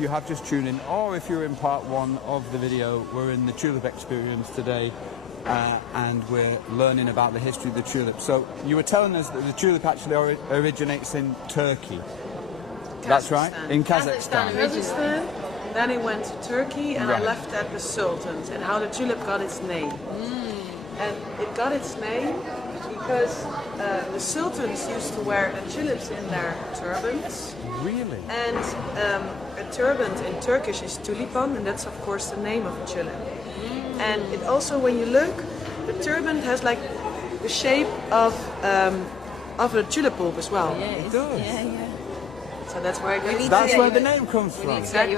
You have just tuned in, or if you're in part one of the video, we're in the Tulip Experience today, and we're learning about the history of the tulip. So you were telling us that the tulip actually originates in Turkey. That's right, in Kazakhstan. Then it went to Turkey, and Right. I left at the Sultans and how the tulip got its name. And it got its name because the Sultans used to wear the tulips in their turbans. Really? And a turban in Turkish is tulipan, and that's of course the name of a tulip. And it also, when you look, the turban has like the shape of a tulip bulb as well. Yeah, It does. Yeah. So that's where it gets. That's where the name comes from. Exactly.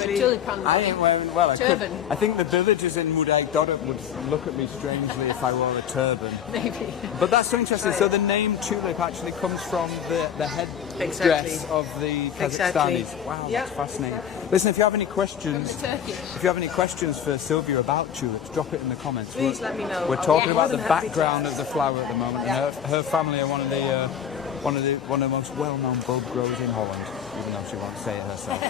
I ain't wearing, well, I could. Turban. I think the villagers in Mudai Dorop would look at me strangely if I wore a turban. Maybe. But that's so interesting. So the name tulip actually comes from the head dress of the Kazakhstanis. Exactly. Wow, Yeah. that's fascinating. Listen, if you have any questions, From the Turkish. if you have any questions for Sylvia about tulips, drop it in the comments. Please let me know. We're I'll talking be about more the than happy to background of answer. the flower at the moment, and her family are one of the most well-known bulb growers in Holland, even though she won't say it herself.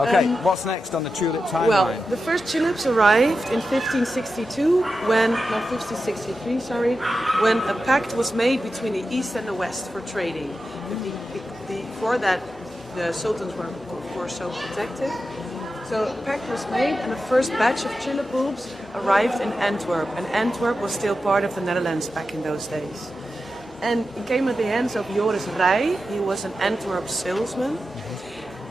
Okay, what's next on the tulip timeline? Well, the first tulips arrived in 1563, when a pact was made between the East and the West for trading. Before that, the sultans were, of course, so protective. So a pact was made, and the first batch of tulip bulbs arrived in Antwerp. And Antwerp was still part of the Netherlands back in those days. And it came at the hands of Joris Rij. He was an Antwerp salesman.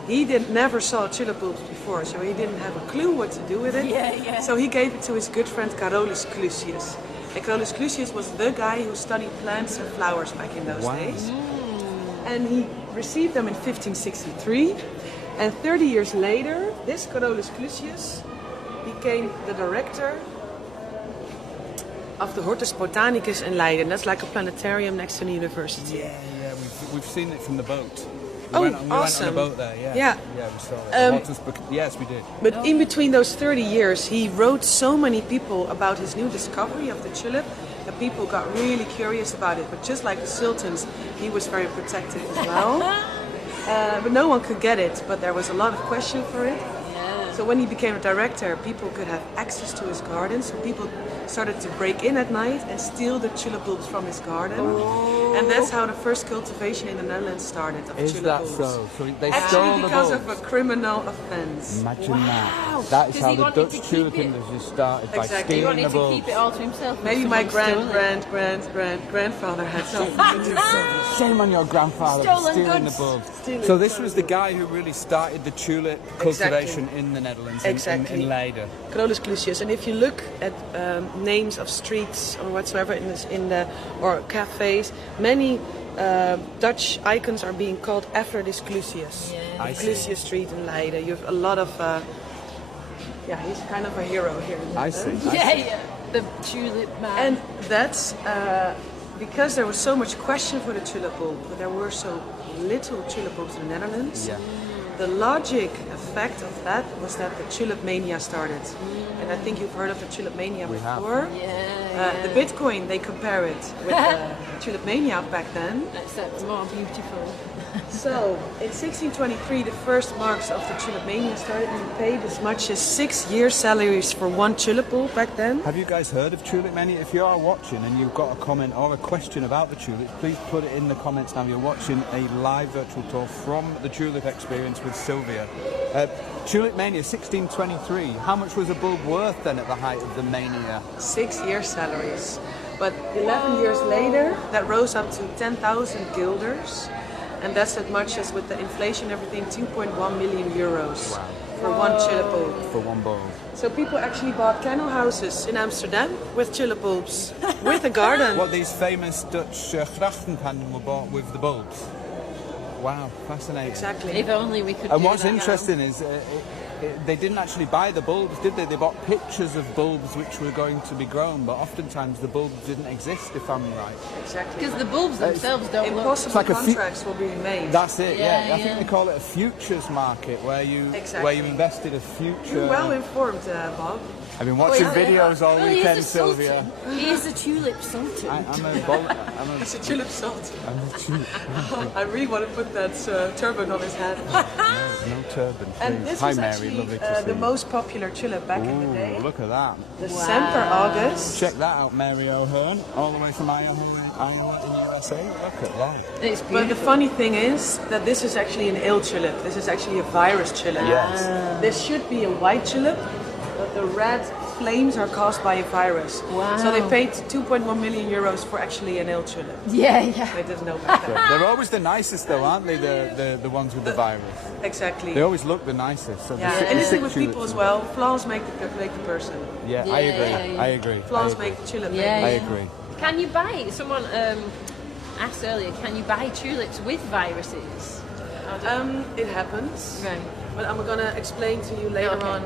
He never saw tulip bulbs before, so he didn't have a clue what to do with it. Yeah. So he gave it to his good friend Carolus Clusius. And Carolus Clusius was the guy who studied plants and flowers back in those days. And he received them in 1563. And 30 years later, this Carolus Clusius became the director of the Hortus Botanicus in Leiden. That's like a planetarium next to the university. Yeah, we've seen it from the boat. We Oh, went on awesome. a boat there, yeah. Yeah. Yeah, we saw it. Yes, we did. But in between those 30 years, he wrote so many people about his new discovery of the tulip that people got really curious about it. But just like the Sultans, he was very protective as well. But no one could get it, but there was a lot of question for it. So when he became a director, people could have access to his garden. So people started to break in at night and steal the tulip bulbs from his garden. And that's how the first cultivation in the Netherlands started of Is tulip that bulbs. so? So they stole Actually, the because bulbs? of a criminal offense. Imagine Wow. that. That is 'Cause how he the wanted Dutch to keep tulip it. industry started, by Exactly. He stealing wanted the to bulbs. keep it all to himself. Maybe but my someone stole it. grandfather had something to do with it. Shame on your grandfather for Stolen stealing goods. the bulbs. Stealing So this was the guy who really started the tulip cultivation in the Netherlands, Exactly. in Leiden. Carolus Clusius. And if you look at names of streets or whatsoever or cafes, many Dutch icons are being called after this Clusius. Yeah. I see. Clusius Street in Leiden. You have a lot of. He's kind of a hero here. I see. Yeah. The tulip man. And that's because there was so much question for the tulip bulb, but there were so little tulip bulbs in the Netherlands. Yeah. The logic effect of that was that the tulip mania started. And I think you've heard of the tulip mania We have. before. Yeah. The Bitcoin, they compare it with the tulip mania back then. Except more beautiful. So, in 1623, the first marks of the tulip mania started, and you paid as much as 6 years' salaries for one tulip bulb back then. Have you guys heard of Tulip Mania? If you are watching and you've got a comment or a question about the tulips, please put it in the comments now. You're watching a live virtual tour from the Tulip Experience with Sylvia. Tulip Mania, 1623. How much was a bulb worth then at the height of the mania? 6 years' salaries. But 11 years later, that rose up to 10,000 guilders. And that's as much as, with the inflation and everything, 2.1 million euros for one tulip bulb. For one bulb. So people actually bought kennel houses in Amsterdam with tulip bulbs, with a garden. What, these famous Dutch grachtenpanden were bought with the bulbs? Wow, fascinating. Exactly. If only we could And do what's that now. interesting is they didn't actually buy the bulbs, did they? They bought pictures of bulbs which were going to be grown, but oftentimes the bulbs didn't exist, if I'm right. Exactly. Because the bulbs themselves don't look... Impossible like a contracts were being made. That's it, yeah. Yeah, I think yeah. they call it a futures market, where you Exactly. invested a future. You're well informed, Bob. I've been watching yeah. videos all Well, he is weekend, a Sylvia. sultan. He is a tulip sultan. It's a tulip sultan. I'm a tulip. I really want to put that turban on his head. No turban, And please. this Hi was Mary, actually lovely to see the you. most popular tulip back in the day. Ooh, look at that. The Semper August. Check that out, Mary O'Hearn, all the way from Iowa in USA. Look at that. It's beautiful. But the funny thing is that this is actually an ill tulip. This is actually a virus tulip. Yes. This should be a white tulip, but the red flames are caused by a virus. Wow. So they paid 2.1 million euros for actually an ill tulip. Yeah, yeah. I didn't know back then. They're always the nicest though, aren't they, the ones with the virus? Exactly. They always look the nicest. So Yeah, the and it's sick with people tulips as well. Flowers make the person. Yeah, Yeah, I agree. yeah, yeah. I agree. Flowers I agree. make the tulip. Yeah, I yeah. agree. Can you buy, someone asked earlier, can you buy tulips with viruses? It happens. Right. But I'm going to explain to you later Okay. on,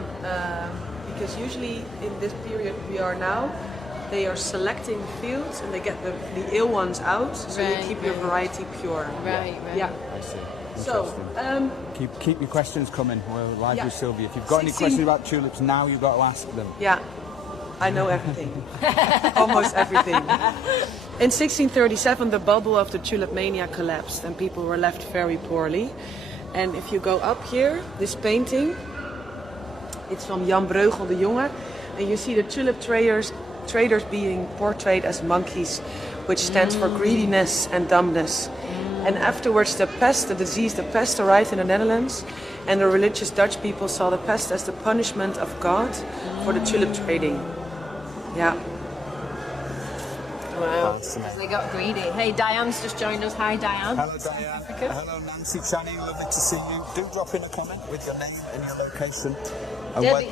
because usually in this period we are now, they are selecting fields and they get the ill ones out, so you Right, keep your right. variety pure. Right, right. Yeah. I see. So, Interesting. Keep your questions coming. We're live Yeah. with Sylvia. If you've got any 16 questions about tulips now, you've got to ask them. yeah, I know everything. Almost everything. In 1637, the bubble of the tulip mania collapsed and people were left very poorly. And if you go up here, this painting, it's from Jan Breugel de Jonge, and you see the tulip traders being portrayed as monkeys, which stands for greediness and dumbness. And afterwards the pest arrived in the Netherlands, and the religious Dutch people saw the pest as the punishment of God for the tulip trading. Yeah. Wow. Because they got greedy. Hey, Diane's just joined us. Hi, Diane. Hello Diane. Africa. Hello Nancy Channing. Lovely to see you. Do drop in a comment with your name and your location. And Debbie.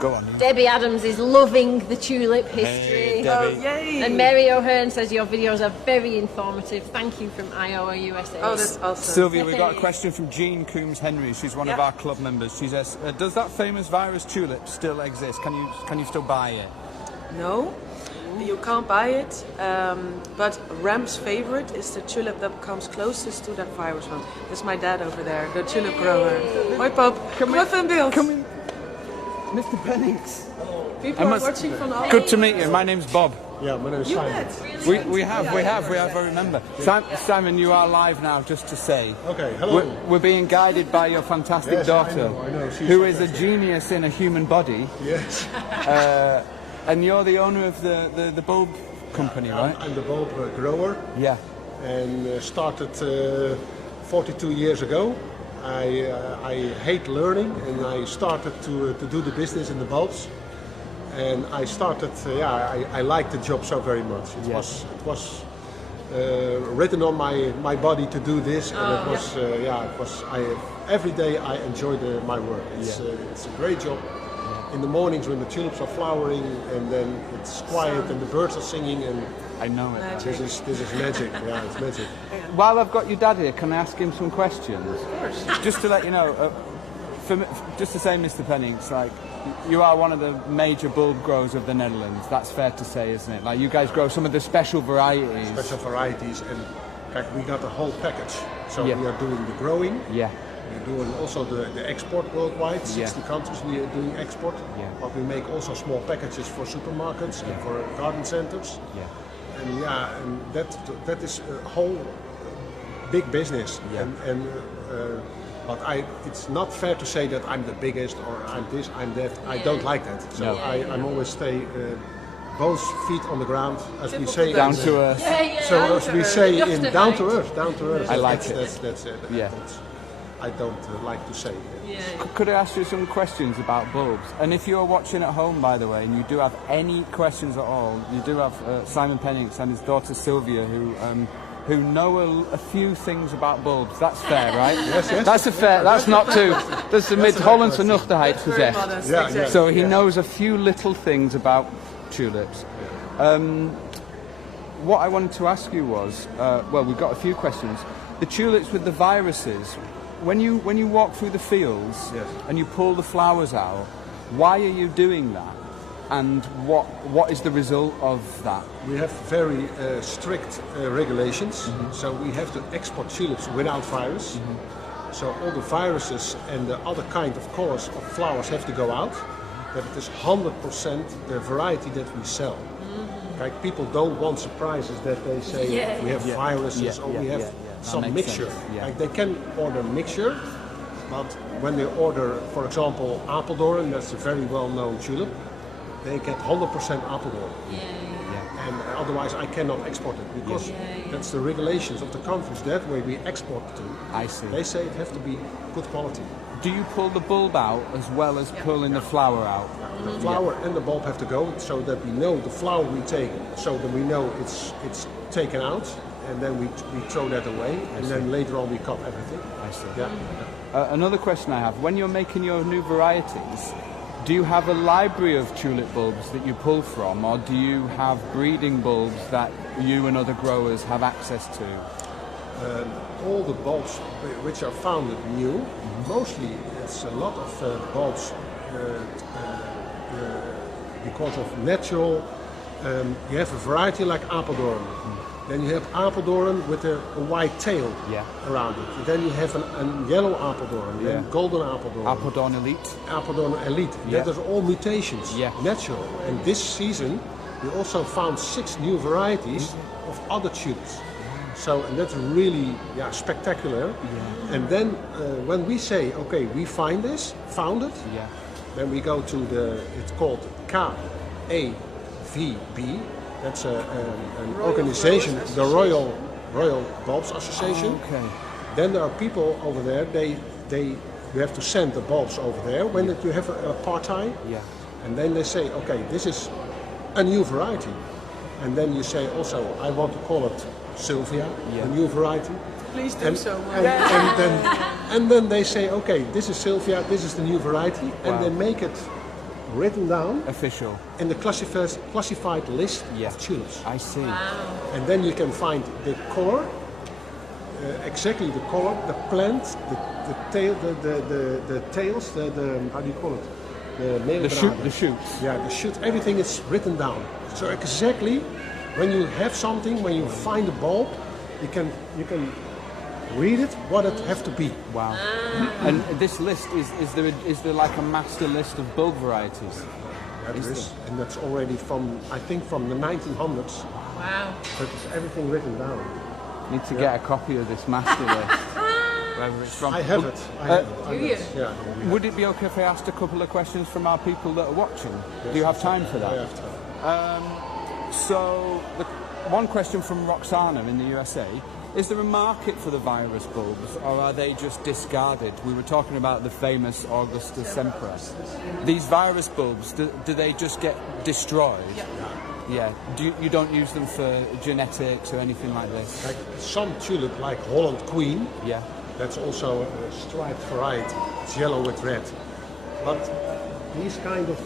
Go on. You. Debbie Adams is loving the tulip history. Hey, Debbie. Oh, yay! And Mary O'Hearn says your videos are very informative. Thank you from Iowa, USA. Oh, that's awesome. Sylvia, we've got a question from Jean Coombs Henry. She's one of Yeah. our club members. She says, does that famous virus tulip still exist? Can you still buy it? No, you can't buy it. But Ram's favorite is the tulip that comes closest to that virus one. That's my dad over there, the tulip grower. Hoi Pop, kom even in beeld. Come in. Mr. Pennings. People are watching from all Good to meet you. My name's Bob. Yeah, my name is You Simon. bet. We have, I remember. Simon, you are live now, just to say. Okay, hello. We're being guided by your fantastic Yes, daughter, I know, she's who is a fantastic. genius in a human body, Yes, and you're the owner of the bulb company, right? I'm the bulb grower Yeah. and started 42 years ago. I hate learning and I started to do the business in the bulbs. And I started, I liked the job so very much. It was written on my body to do this, and every day I enjoyed my work. It's a great job. In the mornings when the tulips are flowering, and then it's quiet and the birds are singing, and I know it. this is magic. Yeah, it's magic. While I've got your dad here, can I ask him some questions? Of course. Just to let you know, just to say, Mr. Pennings, like, you are one of the major bulb growers of the Netherlands. That's fair to say, isn't it? Like, you guys grow some of the special varieties. Special varieties, and we got the whole package. So Yeah. we are doing the growing. Yeah. We're doing also the export worldwide, 60 Yeah. countries we are doing export. Yeah. But we make also small packages for supermarkets and for garden centers. Yeah. And that is a whole big business. Yeah. But it's not fair to say that I'm the biggest or I'm this, I'm that. I don't like that. So No. I'm always stay both feet on the ground, as we Tip of say. the Down Dutch. to earth. So as we say Just in a down height. to earth, down to earth. I like it. That's it. Yeah. I don't like to say. Could I ask you some questions about bulbs? And if you're watching at home, by the way, and you do have any questions at all, you do have Simon Pennings and his daughter Sylvia, who know a few things about bulbs. That's fair, right? Yes. That's not too. Dat is de met Hollandse nuchterheid Very gezegd. modest, Yeah, exactly. So he knows a few little things about tulips. What I wanted to ask you was, we've got a few questions. The tulips with the viruses, when you walk through the fields Yes. and you pull the flowers out, why are you doing that? And what is the result of that? We have very strict regulations, so we have to export tulips without virus. So all the viruses and the other kind of colors of flowers have to go out. That it is 100% the variety that we sell. Like people don't want surprises that they say we have viruses or we have That some makes mixture. sense. Yeah. Like they can order mixture, But when they order, for example, Apeldoorn, that's a very well-known tulip, they get 100% Apeldoorn. And otherwise I cannot export it because that's the regulations of the countries. That way we export to. I see. They say it has to be good quality. Do you pull the bulb out as well as pulling the flower out? The flower and the bulb have to go so that we know the flower we take, so that we know it's taken out, and then we throw that away, and then later on we cut everything. I see. Yeah. Another question I have, when you're making your new varieties, do you have a library of tulip bulbs that you pull from, or do you have breeding bulbs that you and other growers have access to? All the bulbs which are founded new, mostly it's a lot of bulbs because of natural. You have a variety like Apeldoorn. Then you have Apeldoorn with a white tail around it. And then you have a yellow Apeldoorn, then golden Apeldoorn. Apeldoorn Elite? Apeldoorn Elite. That is all mutations, natural. And this season we also found 6 new varieties of other tulips. So, and that's really spectacular. And then when we say, okay, we found it, then we go to it's called KAVB. That's an organization, the Royal Bulbs Association. Okay. Then there are people over there. You have to send the bulbs over there when you have a party. And then they say, okay, this is a new variety. And then you say also, I want to call it Sylvia, a new variety. Please do so. And then they say, okay, this is Sylvia, this is the new variety, and they make it written down, official, in the classified list of tulips. I see. And then you can find the color, exactly the color, the plant, the tail, the tails, the how do you call it? The shoots. Yeah, the shoots. Everything is written down. So exactly when you have something, when you find a bulb, you can read it, what it have to be. Wow. And this list, is there like a master list of bulb varieties? That is, and that's already from, I think, from the 1900s. Wow. That is everything written down. Need to get a copy of this master list. Wherever it's from. I have it. Do you? Yeah. Would it be okay if I asked a couple of questions from our people that are watching? Yes, Do you have time for that? I have time. One question from Roxana in the USA. Is there a market for the virus bulbs, or are they just discarded? We were talking about the famous Augustus Sempra. These virus bulbs, do they just get destroyed? Yeah. You don't use them for genetics or anything like this? Like some tulip, like Holland Queen. Yeah. That's also a striped variety. It's yellow with red. But these kind of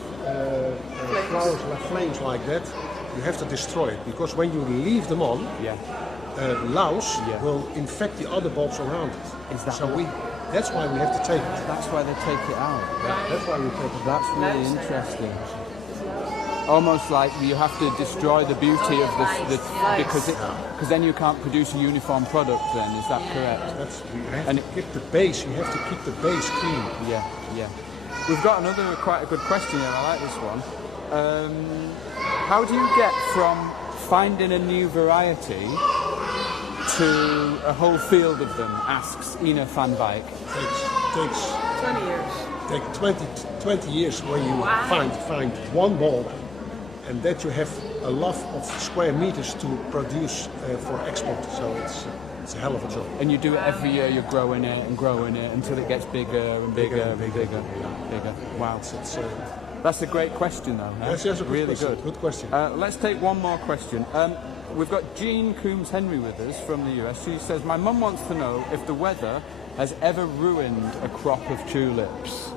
flowers, like flames like that, you have to destroy it, because when you leave them on, louse will infect the other bulbs around it. Is that so? That's why we have to take it. That's why they take it out. That's why we take it. That's really interesting. Almost like you have to destroy the beauty of because then you can't produce a uniform product. Then is that correct? You have to keep the base. You have to keep the base clean. Yeah. We've got quite a good question here. I like this one. How do you get from finding a new variety to a whole field of them? Asks Ina van Wijk. Takes 20 years. Take 20 years when you find one bulb, and that you have a lot of square meters to produce for export. So it's a hell of a job. And you do it every year. You're growing it and growing it until it gets bigger and bigger and bigger. Wow. That's a great question, though. Huh? Yes, a good really question. good. Good question. Let's take one more question. We've got Jean Coombs-Henry with us from the US. She says, my mum wants to know if the weather has ever ruined a crop of tulips.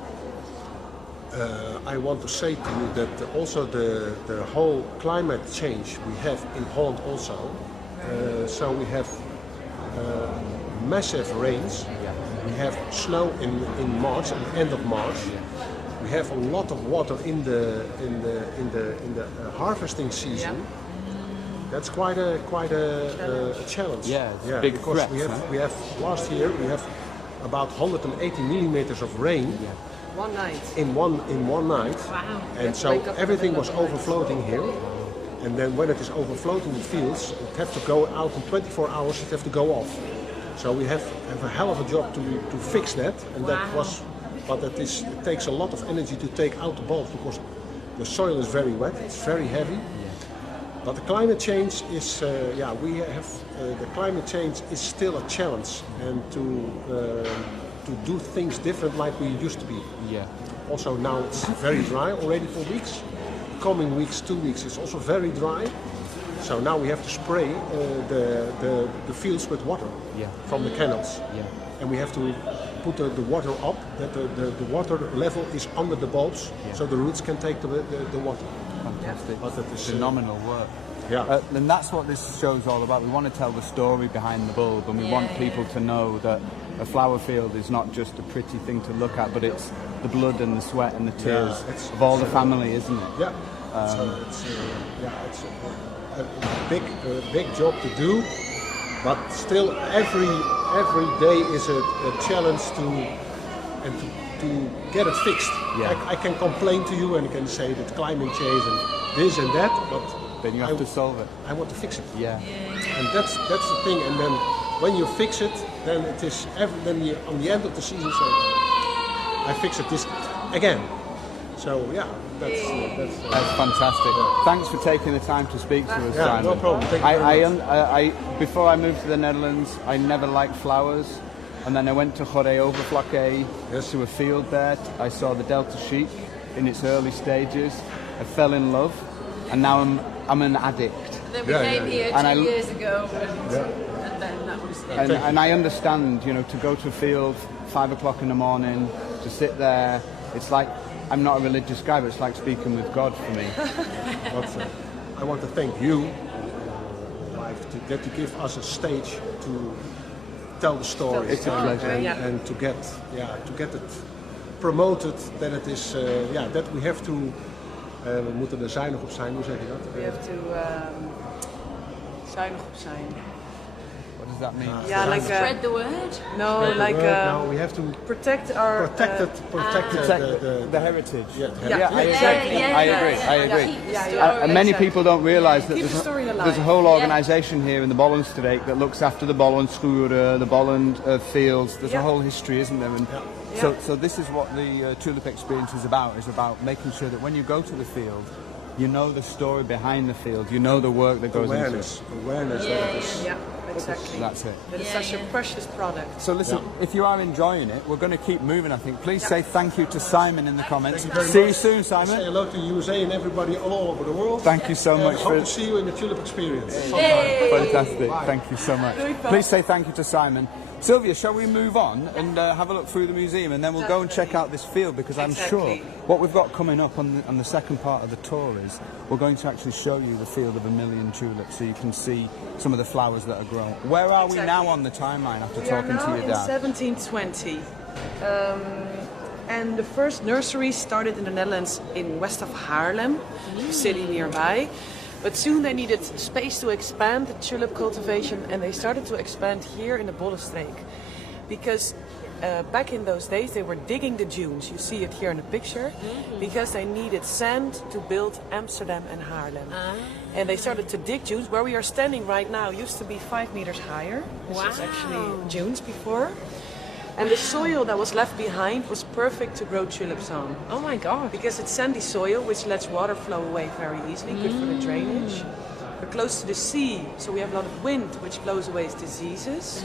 I want to say to you that also the whole climate change we have in Holland also. So we have massive rains. We have snow in March, at the end of March. We have a lot of water in the harvesting season. That's quite a challenge. Yeah, big because threat, we have last year we have about 180 millimeters of rain. One night. In one night. Wow. And so everything was overflowing here. And then when it is overflowing the fields, it have to go out in 24 hours. It have to go off. So we have a hell of a job to fix that, and it takes a lot of energy to take out the bulbs because the soil is very wet, it's very heavy. But the climate change is, the climate change is still a challenge, and to do things different like we used to be. Yeah. Also now it's very dry already for weeks. Coming weeks, 2 weeks, is also very dry. So now we have to spray the fields with water from the canals. Yeah. And we have to put the water up, that the water level is under the bulbs, so the roots can take the water. Fantastic. But that is phenomenal work. Yeah. And that's what this show's all about. We want to tell the story behind the bulb, and we want people to know that a flower field is not just a pretty thing to look at, but it's the blood and the sweat and the tears of all the family, isn't it? Yeah. So it's a big job to do, but still every day is a challenge to get it fixed. Yeah. I can complain to you and I can say that climate change and this and that, but then you have to solve it. I want to fix it. Yeah. And that's the thing. And then when you fix it, then it is on the end of the season say, I fix it this again. So yeah, that's fantastic. Yeah. Thanks for taking the time to speak to us, Simon. No problem. Thank you very much. Before I moved to the Netherlands, I never liked flowers, and then I went to Overflakke, to a field there. I saw the Delta sheep in its early stages. I fell in love, and now I'm an addict. And then we came here 2 years ago, and then that was it. And I understand, to go to a field 5 o'clock in the morning, to sit there. It's like, I'm not a religious guy, but it's like speaking with God for me. I want to thank you, that you give us a stage to tell the story. It's a pleasure. And to get it promoted, that it is, that we have to. We moeten er zuinig op zijn, hoe zeg je dat? We have to zuinig op zijn. What does that mean? Spread the word? No, we have to protect the heritage. Yeah, I agree. And many people don't realise that there's a whole organisation here in the Bollenstreek that looks after the Bollenschuren, the Bollen fields. There's a whole history, isn't there? And so this is what the Tulip Experience is about making sure that when you go to the field, you know the story behind the field, you know the work that goes into it. Awareness. Yeah, exactly. That's it. That it's such a precious product. So listen, if you are enjoying it, we're going to keep moving, I think. Please say thank you to Simon in the comments. See you soon, Simon. Say hello to USA and everybody all over the world. Thank you so much. Hope to see you in the Tulip Experience. Fantastic. Thank you so much. Please say thank you to Simon. Sylvia, shall we move on and have a look through the museum, and then we'll go and check out this field, because I'm sure what we've got coming up on the second part of the tour is we're going to actually show you the field of 1,000,000 tulips, so you can see some of the flowers that are grown. Where are we now on the timeline after talking to your dad? We are now in 1720. And the first nursery started in the Netherlands in west of Haarlem, a city nearby. But soon they needed space to expand the tulip cultivation, and they started to expand here in the Bollenstreek. Because back in those days they were digging the dunes, you see it here in the picture, because they needed sand to build Amsterdam and Haarlem. And they started to dig dunes. Where we are standing right now used to be 5 meters higher. This was actually dunes before. And the soil that was left behind was perfect to grow tulips on. Oh my God. Because it's sandy soil, which lets water flow away very easily, good for the drainage. We're close to the sea, so we have a lot of wind, which blows away diseases.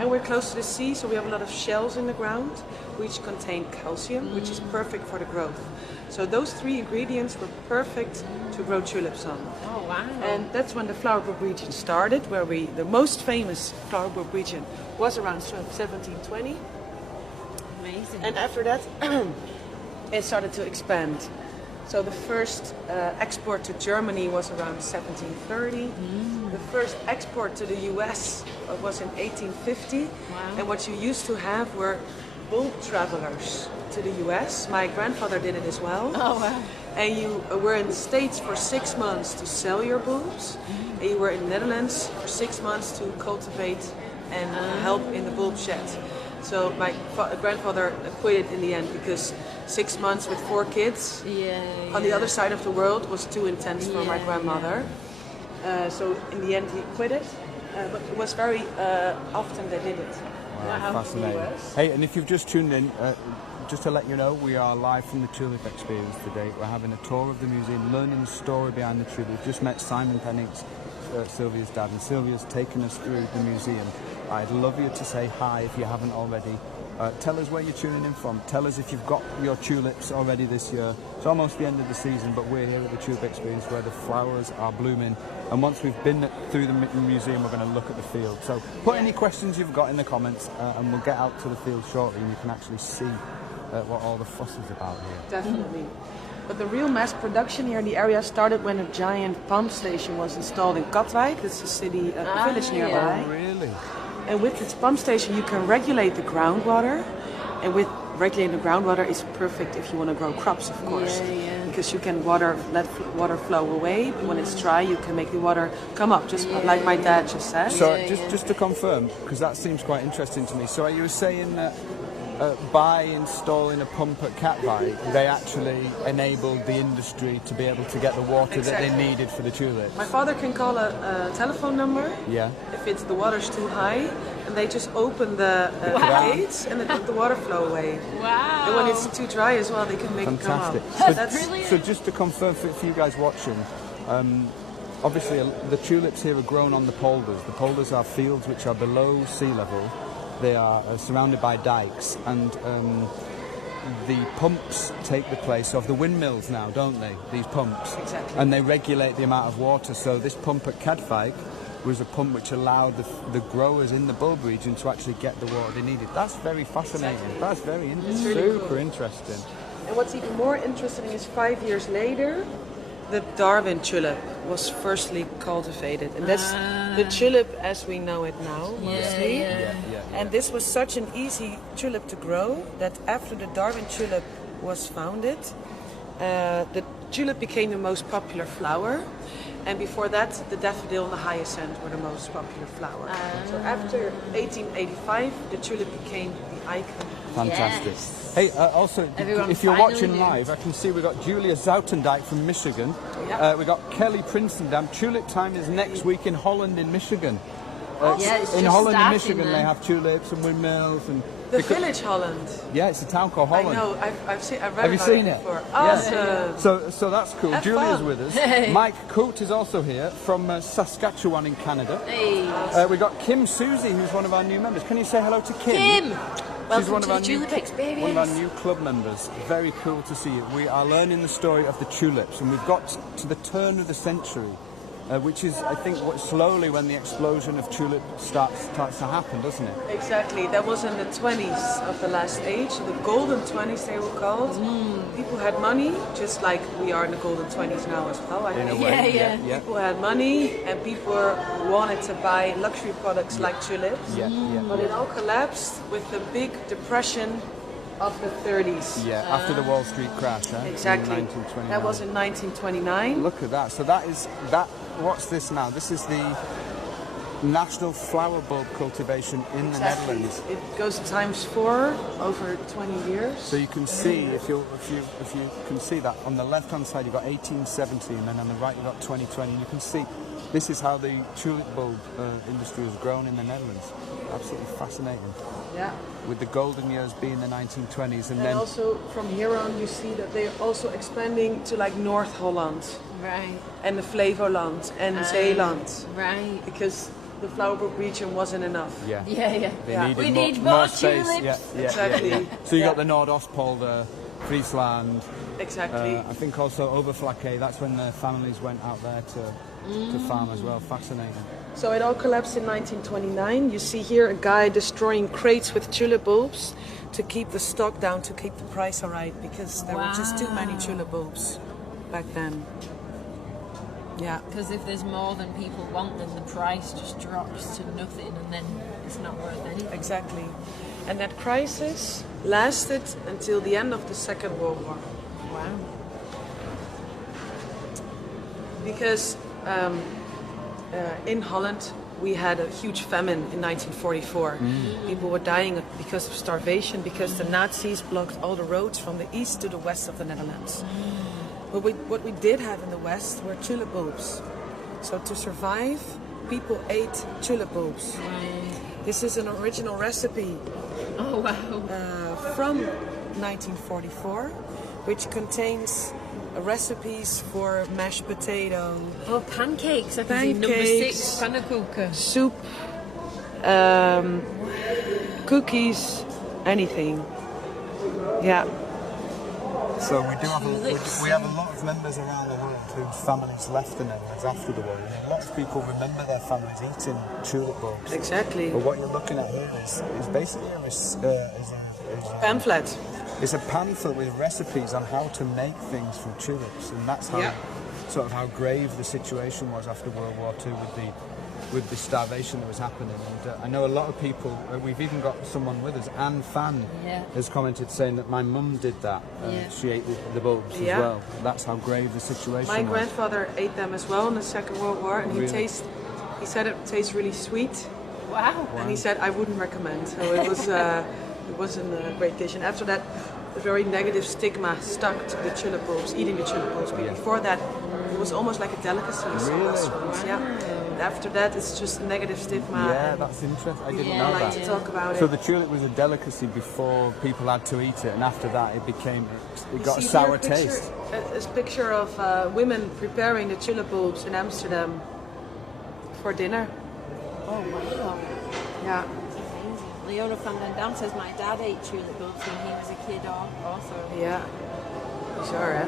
And we're close to the sea, so we have a lot of shells in the ground, which contain calcium, which is perfect for the growth. So those 3 ingredients were perfect to grow tulips on. Oh wow. And that's when the flower bulb region started, where the most famous flower bulb region was around 1720. Amazing. And after that, it started to expand. So the first export to Germany was around 1730. The first export to the US was in 1850. Wow. And what you used to have were bulb travelers to the US. My grandfather did it as well. Oh wow. And you were in the States for 6 months to sell your bulbs. And you were in the Netherlands for 6 months to cultivate and help in the bulb shed. So my grandfather quit it in the end because 6 months with 4 kids on the other side of the world was too intense for my grandmother. So in the end he quit it. but it was very often they did it. Wow, Wow. fascinating. Hey, and if you've just tuned in, just to let you know, we are live from the Tulip Experience today. We're having a tour of the museum, learning the story behind the tulip. We've just met Simon Penix, Sylvia's dad, and Sylvia's taken us through the museum. I'd love you to say hi if you haven't already. Tell us where you're tuning in from. Tell us if you've got your tulips already this year. It's almost the end of the season, but we're here at the Tulip Experience where the flowers are blooming. And once we've been through the museum, we're going to look at the field. So put any questions you've got in the comments, and we'll get out to the field shortly, and you can actually see what all the fuss is about here. Definitely. But the real mass production here in the area started when a giant pump station was installed in Katwijk. It's a city, a village nearby. Oh, really? And with this pump station, you can regulate the groundwater. And with regulating the groundwater, it's perfect if you want to grow crops, of course. Because you can let water flow away. But when it's dry, you can make the water come up, just like my dad just said. So just to confirm, because that seems quite interesting to me. So are you saying that by installing a pump at Katwijk, they actually enabled the industry to be able to get the water that they needed for the tulips? My father can call a telephone number Yeah. if the water's too high, and they just open the gates and they let the water flow away. Wow. And when it's too dry as well, they can make Fantastic. it come up. That's brilliant. So just to confirm for you guys watching, obviously the tulips here are grown on the polders. The polders are fields which are below sea level. They are surrounded by dikes, and the pumps take the place of the windmills now, don't they? These pumps. Exactly. And they regulate the amount of water. So this pump at Katwijk was a pump which allowed the growers in the bulb region to actually get the water they needed. That's very fascinating. Exactly. That's very really super cool. interesting. And what's even more interesting is 5 years later, the Darwin tulip was firstly cultivated. And that's the tulip as we know it now, mostly. And this was such an easy tulip to grow that after the Darwin tulip was founded, the tulip became the most popular flower. And before that, the daffodil and the hyacinth were the most popular flower. So after 1885, the tulip became the icon. Fantastic. Yes. Hey, also, Everyone if you're finally watching knew. live, I can see we've got Julia Zoutendijk from Michigan. Yep. We've got Kelly Prinsendam. Tulip time is next week in Holland in Michigan. Yeah, it's in just Holland and starting Michigan, there. they have tulips and windmills and. The village Holland. Yeah, it's a town called Holland. I know, I've read Have you about seen it it? before. Yeah. Awesome. So that's cool. Have Julia's fun. with us. Mike Coates is also here from Saskatchewan in Canada. Hey. We got Kim Susie, who's one of our new members. Can you say hello to Kim? Kim! She's Welcome one to of our the new Tulip Experience. One of our new club members. Very cool to see you. We are learning the story of the tulips, and we've got to the turn of the century, which is, I think, what slowly when the explosion of tulip starts to happen, doesn't it? Exactly. That was in the 20s of the last age, the golden 20s they were called. People had money, just like we are in the golden 20s now as well, I In a think. way, Yeah. People had money and people wanted to buy luxury products like tulips. But it all collapsed with the big depression of the 30s. Yeah, after the Wall Street crash, huh? Exactly. In 1929. That was in 1929. Look at that. So that. What's this now? This is the national flower bulb cultivation in the Netherlands. It goes ×4 over 20 years. So you can see, if you can see that on the left-hand side, you've got 1870, and then on the right you've got 2020. And you can see this is how the tulip bulb industry has grown in the Netherlands. Absolutely fascinating. Yeah. With the golden years being the 1920s, and And then also from here on you see that they're also expanding to like North Holland Right. and the Flevoland and Zeeland Right. because the flower bulb region wasn't enough. yeah, Yeah. they Yeah. needed We more, need more space. tulips. Yeah. Exactly. So you Yeah. got the Noordoostpolder, Friesland. Exactly. I think also Overflakke. That's when the families went out there to farm as well. Fascinating. So it all collapsed in 1929. You see here a guy destroying crates with tulip bulbs to keep the stock down, to keep the price alright, because there were just too many tulip bulbs back then. Yeah. Because if there's more than people want, then the price just drops to nothing, and then it's not worth anything. Exactly. And that crisis lasted until the end of the Second World War. Wow. Because in Holland we had a huge famine in 1944. People were dying because of starvation because the Nazis blocked all the roads from the east to the west of the Netherlands. But what we did have in the west were tulip bulbs. So to survive, people ate tulip bulbs. This is an original recipe Oh wow. from 1944, which contains recipes for mashed potato, Oh, pancakes. I can see number 6 Pancakes. pannekuchen. soup, cookies, anything. Yeah. So we do have we have a lot of members around the world whose families left the Netherlands after the war. And a lot of people remember their families eating tulip bulbs. Exactly. But what you're looking at here is basically Pamphlet. it's a pamphlet with recipes on how to make things from tulips, and that's how sort of how grave the situation was after World War II with the starvation that was happening. And I know a lot of people. We've even got someone with us, Anne Fan, has commented saying that my mum did that. She ate the bulbs as well. That's how grave the situation My was. grandfather ate them as well in the Second World War, and Really? he said it tastes really sweet, Wow. and he said I wouldn't recommend. So it wasn't a great dish. And after that, a very negative stigma stuck to the tulip bulbs, eating the tulip bulbs. But before that, it was almost like a delicacy in some Really? restaurants. Yeah. And after that, it's just a negative stigma. Yeah, and that's interesting. I didn't I know don't like that. to talk about So it. the tulip was a delicacy before people had to eat it, and after that it You got a see sour here taste. a picture of women preparing the tulip bulbs in Amsterdam for dinner. Oh wow. Yeah. Leona van den Dam says my dad ate tulip bulbs when he was a kid also. Yeah, sure. Eh?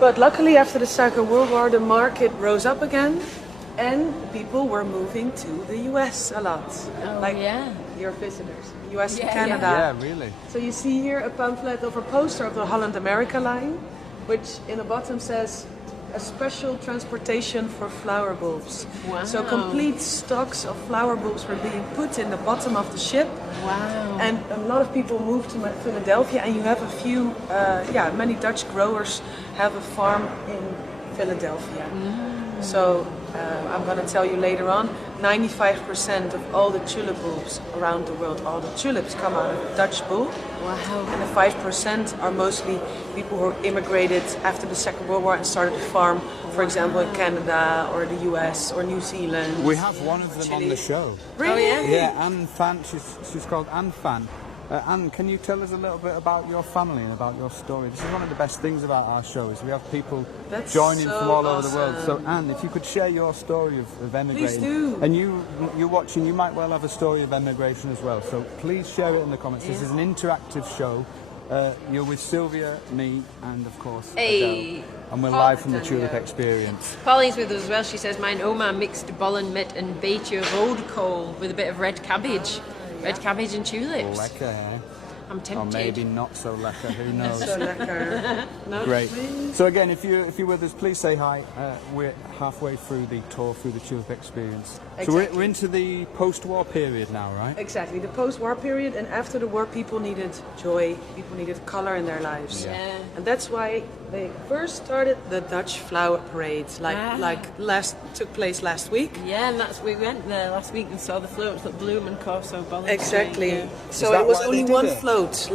But luckily, after the Second World War, the market rose up again, and people were moving to the US a lot. Oh, like yeah. your visitors, US and Yeah, Canada. Yeah, really. So you see here a pamphlet of a poster of the Holland America line, which in the bottom says a special transportation for flower bulbs. Wow. So complete stocks of flower bulbs were being put in the bottom of the ship. Wow. And a lot of people moved to Philadelphia, and you have a few, many Dutch growers have a farm in Philadelphia. So I'm going to tell you later on, 95% of all the tulip bulbs around the world, all the tulips come out of Dutch bulb. Wow. And the 5% are mostly people who immigrated after the Second World War and started to farm, for example, in Canada or the US or New Zealand. We have one of them on the show. Really? Oh, yeah? Yeah, Anne Fan. She's called Anne Fan. Anne, can you tell us a little bit about your family and about your story? This is one of the best things about our show is we have people That's joining so from all over the world. So awesome. Anne, if you could share your story of emigrating. do. And you're watching, you might well have a story of emigration as well. So please share it in the comments. This is an interactive show. You're with Sylvia, me, and of course Hey. Adele. And we're live from the Adele. Tulip Experience. Pauline's with us as well. She says, mijn oma mixed bollen met een beetje roodkool with a bit of red cabbage. Red cabbage and tulips. Lekker, eh? I'm Or tempted. maybe not so lekker, who knows? So lekker. No, Great. please. So again, if you're with us, please say hi. We're halfway through the tour through the Tulip Experience. So we're Exactly. into the post-war period now, right? Exactly, the post-war period, and after the war, people needed joy, people needed color in their lives, Yeah. and that's why they first started the Dutch flower parades, took place last week. Yeah, and we went there last week and saw the floats that bloom and Corso bollen. Exactly. Yeah. So Is that it was why only they did one it? float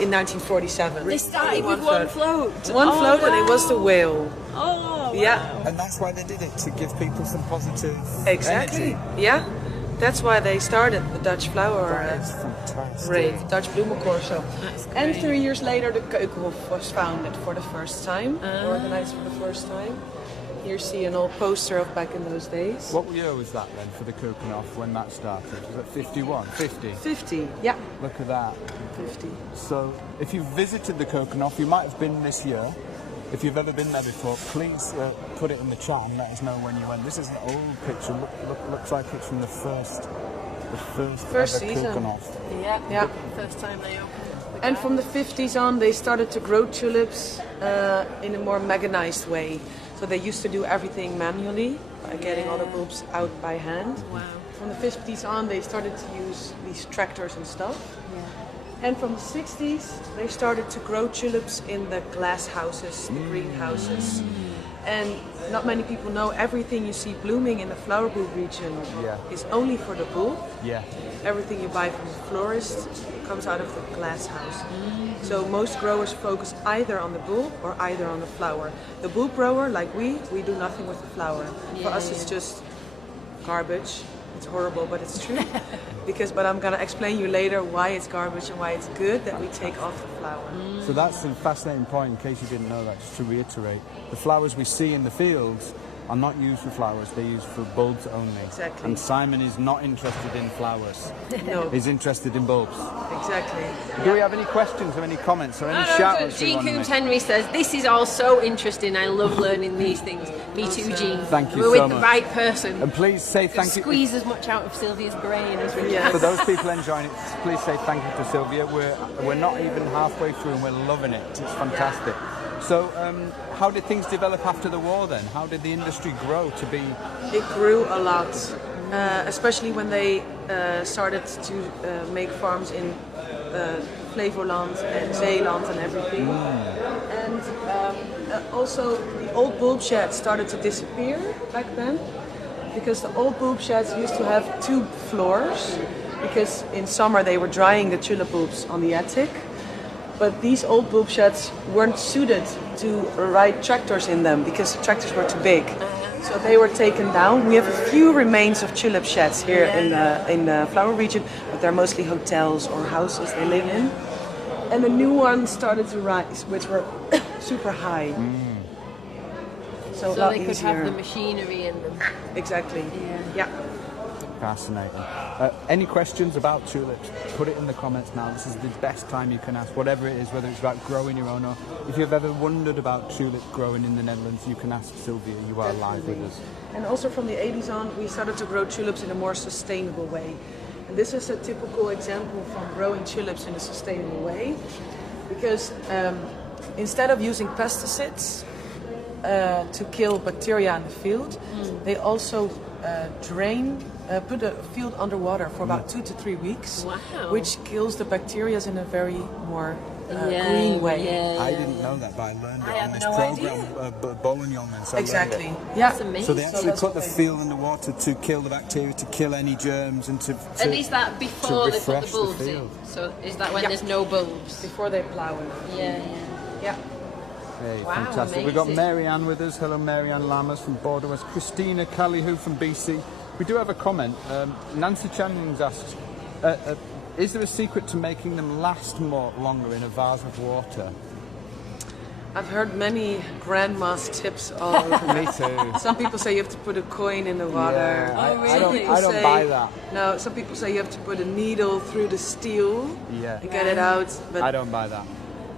in 1947. They started Only with one float. One Oh, float, and it was the wow. whale. Oh, Yeah. wow. And that's why they did it, to give people some positive Exactly. energy. Yeah. That's why they started the Dutch flower That is fantastic. parade, Dutch Bloemencorso. That's And great. 3 years later, the Keukenhof was founded for the first time, organized for the first time. Here you see an old poster of back in those days. What year was that then for the Keukenhof when that started? Was it 51? 50? 50, yeah, Look at that. 50. So if you've visited the Keukenhof, you might have been this year. If you've ever been there before, please put it in the chat and let us know when you went. This is an old picture. Looks like it's from the first ever season. Keukenhof. Yeah. Yeah. First time they opened. And from the 50s on, they started to grow tulips in a more mechanized way. So they used to do everything manually, by getting all the bulbs out by hand. Wow. From the 50s on, they started to use these tractors and stuff. Yeah. And from the 60s, they started to grow tulips in the glass houses, the greenhouses. And not many people know everything you see blooming in the flower bulb region Yeah. is only for the bulb. Yeah. Everything you buy from the florist comes out of the glass house. So most growers focus either on the bulb or either on the flower. The bulb grower, like we do nothing with the flower. For us, it's just garbage. It's horrible, but it's true. But I'm gonna explain you later why it's garbage and why it's good that we take off the flower. So that's a fascinating point, in case you didn't know that, just to reiterate. The flowers we see in the fields are not used for flowers, they're used for bulbs only. Exactly. And Simon is not interested in flowers. No. He's interested in bulbs. Exactly. Do we have any questions or any comments or any No, shout-outs? Jean Coombs Henry says, this is all so interesting. I love learning these things. Me too, Jean. Thank you We're so with much. the right person. And please say thank you. Squeeze as much out of Sylvia's brain as we can. Yes. For those people enjoying it, please say thank you to Sylvia. We're not even halfway through and we're loving it. It's fantastic. So how did things develop after the war then? How did the industry grow to be? It grew a lot, especially when they started to make farms in Flevoland and Zeeland and everything. And also the old bulb sheds started to disappear back then, because the old bulb sheds used to have 2 floors, because in summer they were drying the tulip bulbs on the attic. But these old bulb sheds weren't suited to ride tractors in them because the tractors were too big. So they were taken down. We have a few remains of tulip sheds here in the flower region, but they're mostly hotels or houses they live in. And the new ones started to rise, which were super high. So a So lot they could easier. have the machinery in them. Exactly. Yeah. Fascinating. Any questions about tulips? Put it in the comments now. This is the best time you can ask, whatever it is, whether it's about growing your own or if you've ever wondered about tulip growing in the Netherlands, you can ask Sylvia. You are live with us. And also from the 80s on, we started to grow tulips in a more sustainable way. And this is a typical example from growing tulips in a sustainable way, because instead of using pesticides to kill bacteria in the field, they also put a field underwater for about 2 to 3 weeks, Wow. which kills the bacteria in a very more green way. I didn't know that, but I learned it on had this no program, Bouillon, and so I learned Exactly. it. Yeah. That's amazing. So they actually that's put the what they- field in the water to kill the bacteria, to kill any germs, and to And is that before they put the refresh the bulbs in? field. So is that when Yeah. there's no bulbs? Before they plow it. Yeah. Yeah. Hey, Wow, fantastic. We've got amazing. Mary-Ann with us. Hello, Mary-Ann Lammers from Border West. Christina Callihu from BC. We do have a comment. Nancy Channings asks, is there a secret to making them last longer in a vase of water? I've heard many grandma's tips all over. Me too. Some people say you have to put a coin in the water. Yeah, Oh, I really? don't buy that. No, some people say you have to put a needle through the steel Yeah. and get it out. But I don't buy that.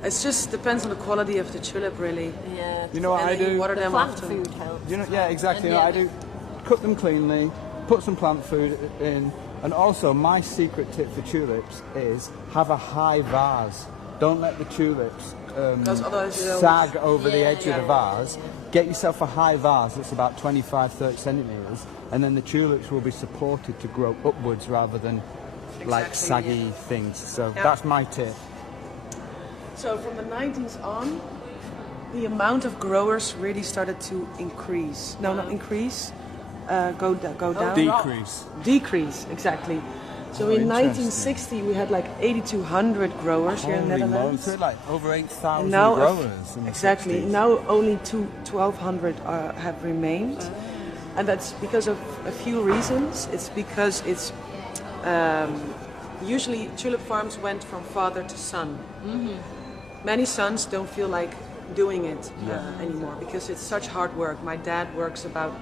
it just depends on the quality of the tulip, really. Yeah. You know what And I then you do? water The them plant often. food helps. You know, yeah, exactly. You know, And I do cut them cleanly, put some plant food in, and also my secret tip for tulips is have a high vase. Don't let the tulips Because otherwise they'll- sag over the Yeah, edge of the yeah. vase. Get yourself a high vase that's about 25-30 centimetres, and then the tulips will be supported to grow upwards rather than like Exactly, saggy things. So Yeah. that's my tip. So from the 90s on, the amount of growers really started to increase. No, not increase. Go down. Decrease. Decrease, exactly. So Oh, in interesting. 1960 we had like 8,200 growers here in Holy the Netherlands. moly, like over 8,000 And now, growers. In the exactly. 60s. Now only 1,200 have remained, and that's because of a few reasons. It's because it's usually tulip farms went from father to son. Many sons don't feel like doing it anymore because it's such hard work. My dad works about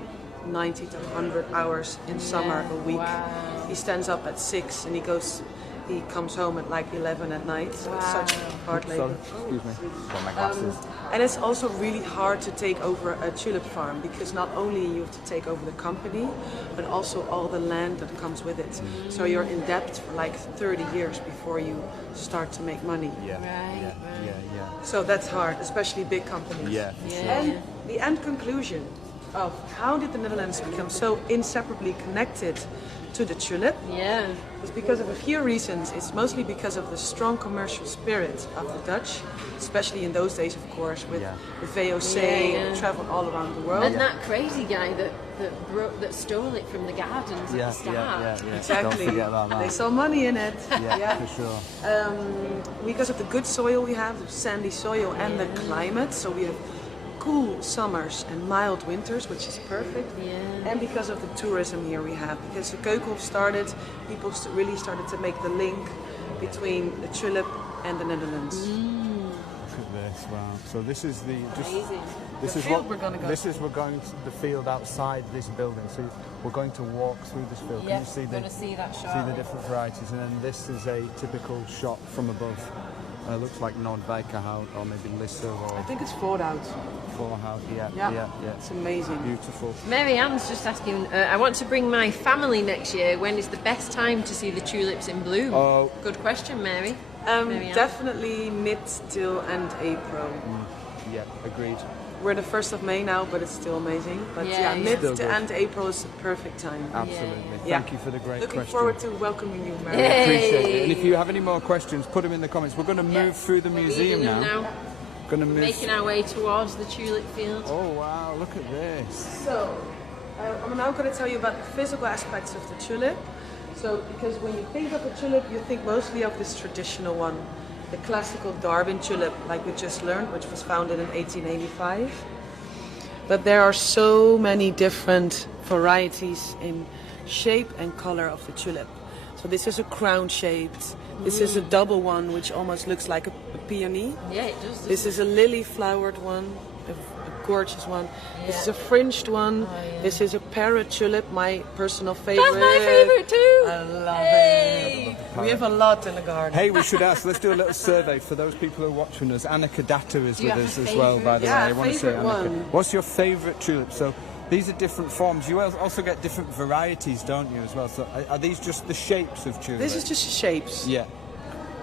90 to 100 hours in summer a week. Wow. He stands up at 6 and he comes home at like 11 at night. So it's such hard labor. Excuse me. Got my glasses. And it's also really hard to take over a tulip farm because not only you have to take over the company, but also all the land that comes with it. So you're in debt for like 30 years before you start to make money. Yeah. Right, Yeah. So that's hard, especially big companies. Yeah. And the end conclusion of how did the Netherlands become so inseparably connected to the tulip. Yeah. It's because of a few reasons. It's mostly because of the strong commercial spirit of the Dutch, especially in those days, of course, with the VOC, traveled all around the world. And that crazy guy that stole it from the gardens at the start. Exactly. Don't forget about that. They saw money in it. Yeah, for sure. Because of the good soil we have, the sandy soil, and the climate, so we have cool summers and mild winters, which is perfect. Yeah. And because of the tourism here we have, because the Keukenhof started, people really started to make the link between the tulip and the Netherlands. Look at this, wow. So this is Amazing. this The is field what we're gonna go we're going to the field outside this building. So we're going to walk through this field. Can you see see that shot. see the different varieties? And then this is a typical shot from above. It looks like Noordwijkerhout or maybe Lisse I or think it's Voorhout. Voorhout. Yeah. It's amazing. Beautiful. Mary Ann's just asking, I want to bring my family next year. When is the best time to see the tulips in bloom? Oh. Good question, Mary. Mary Ann. Definitely mid till end April. Yeah, agreed. We're the 1st of May now, but it's still amazing. But Yeah, yeah. mid Still to good. end April is the perfect time. Absolutely. Yeah. Thank you for the great Looking question. forward to welcoming you, Mary. Yay. Appreciate it. And if you have any more questions, put them in the comments. We're going to move through the We're museum leaving them now. Going to move. Making our way towards the tulip field. Oh wow! Look at this. So, I'm now going to tell you about the physical aspects of the tulip. So, because when you think of a tulip, you think mostly of this traditional one, the classical Darwin tulip, like we just learned, which was founded in 1885. But there are so many different varieties in shape and color of the tulip. So this is a crown shaped. This is a double one, which almost looks like a peony. Yeah, it does. This is a lily flowered one, a gorgeous one. This is a fringed one. This is a parrot tulip, my personal favorite. That's my favorite too. I love Hey. it. We have a lot in the garden. Hey, we should ask. Let's do a little survey for those people who are watching us. Annika Datta is Do you with have us a as well, by the way. Yeah, I want to say, favourite Annika, one. what's your favourite tulip? So these are different forms. You also get different varieties, don't you, as well? So are these just the shapes of tulips? This is just shapes. Yeah.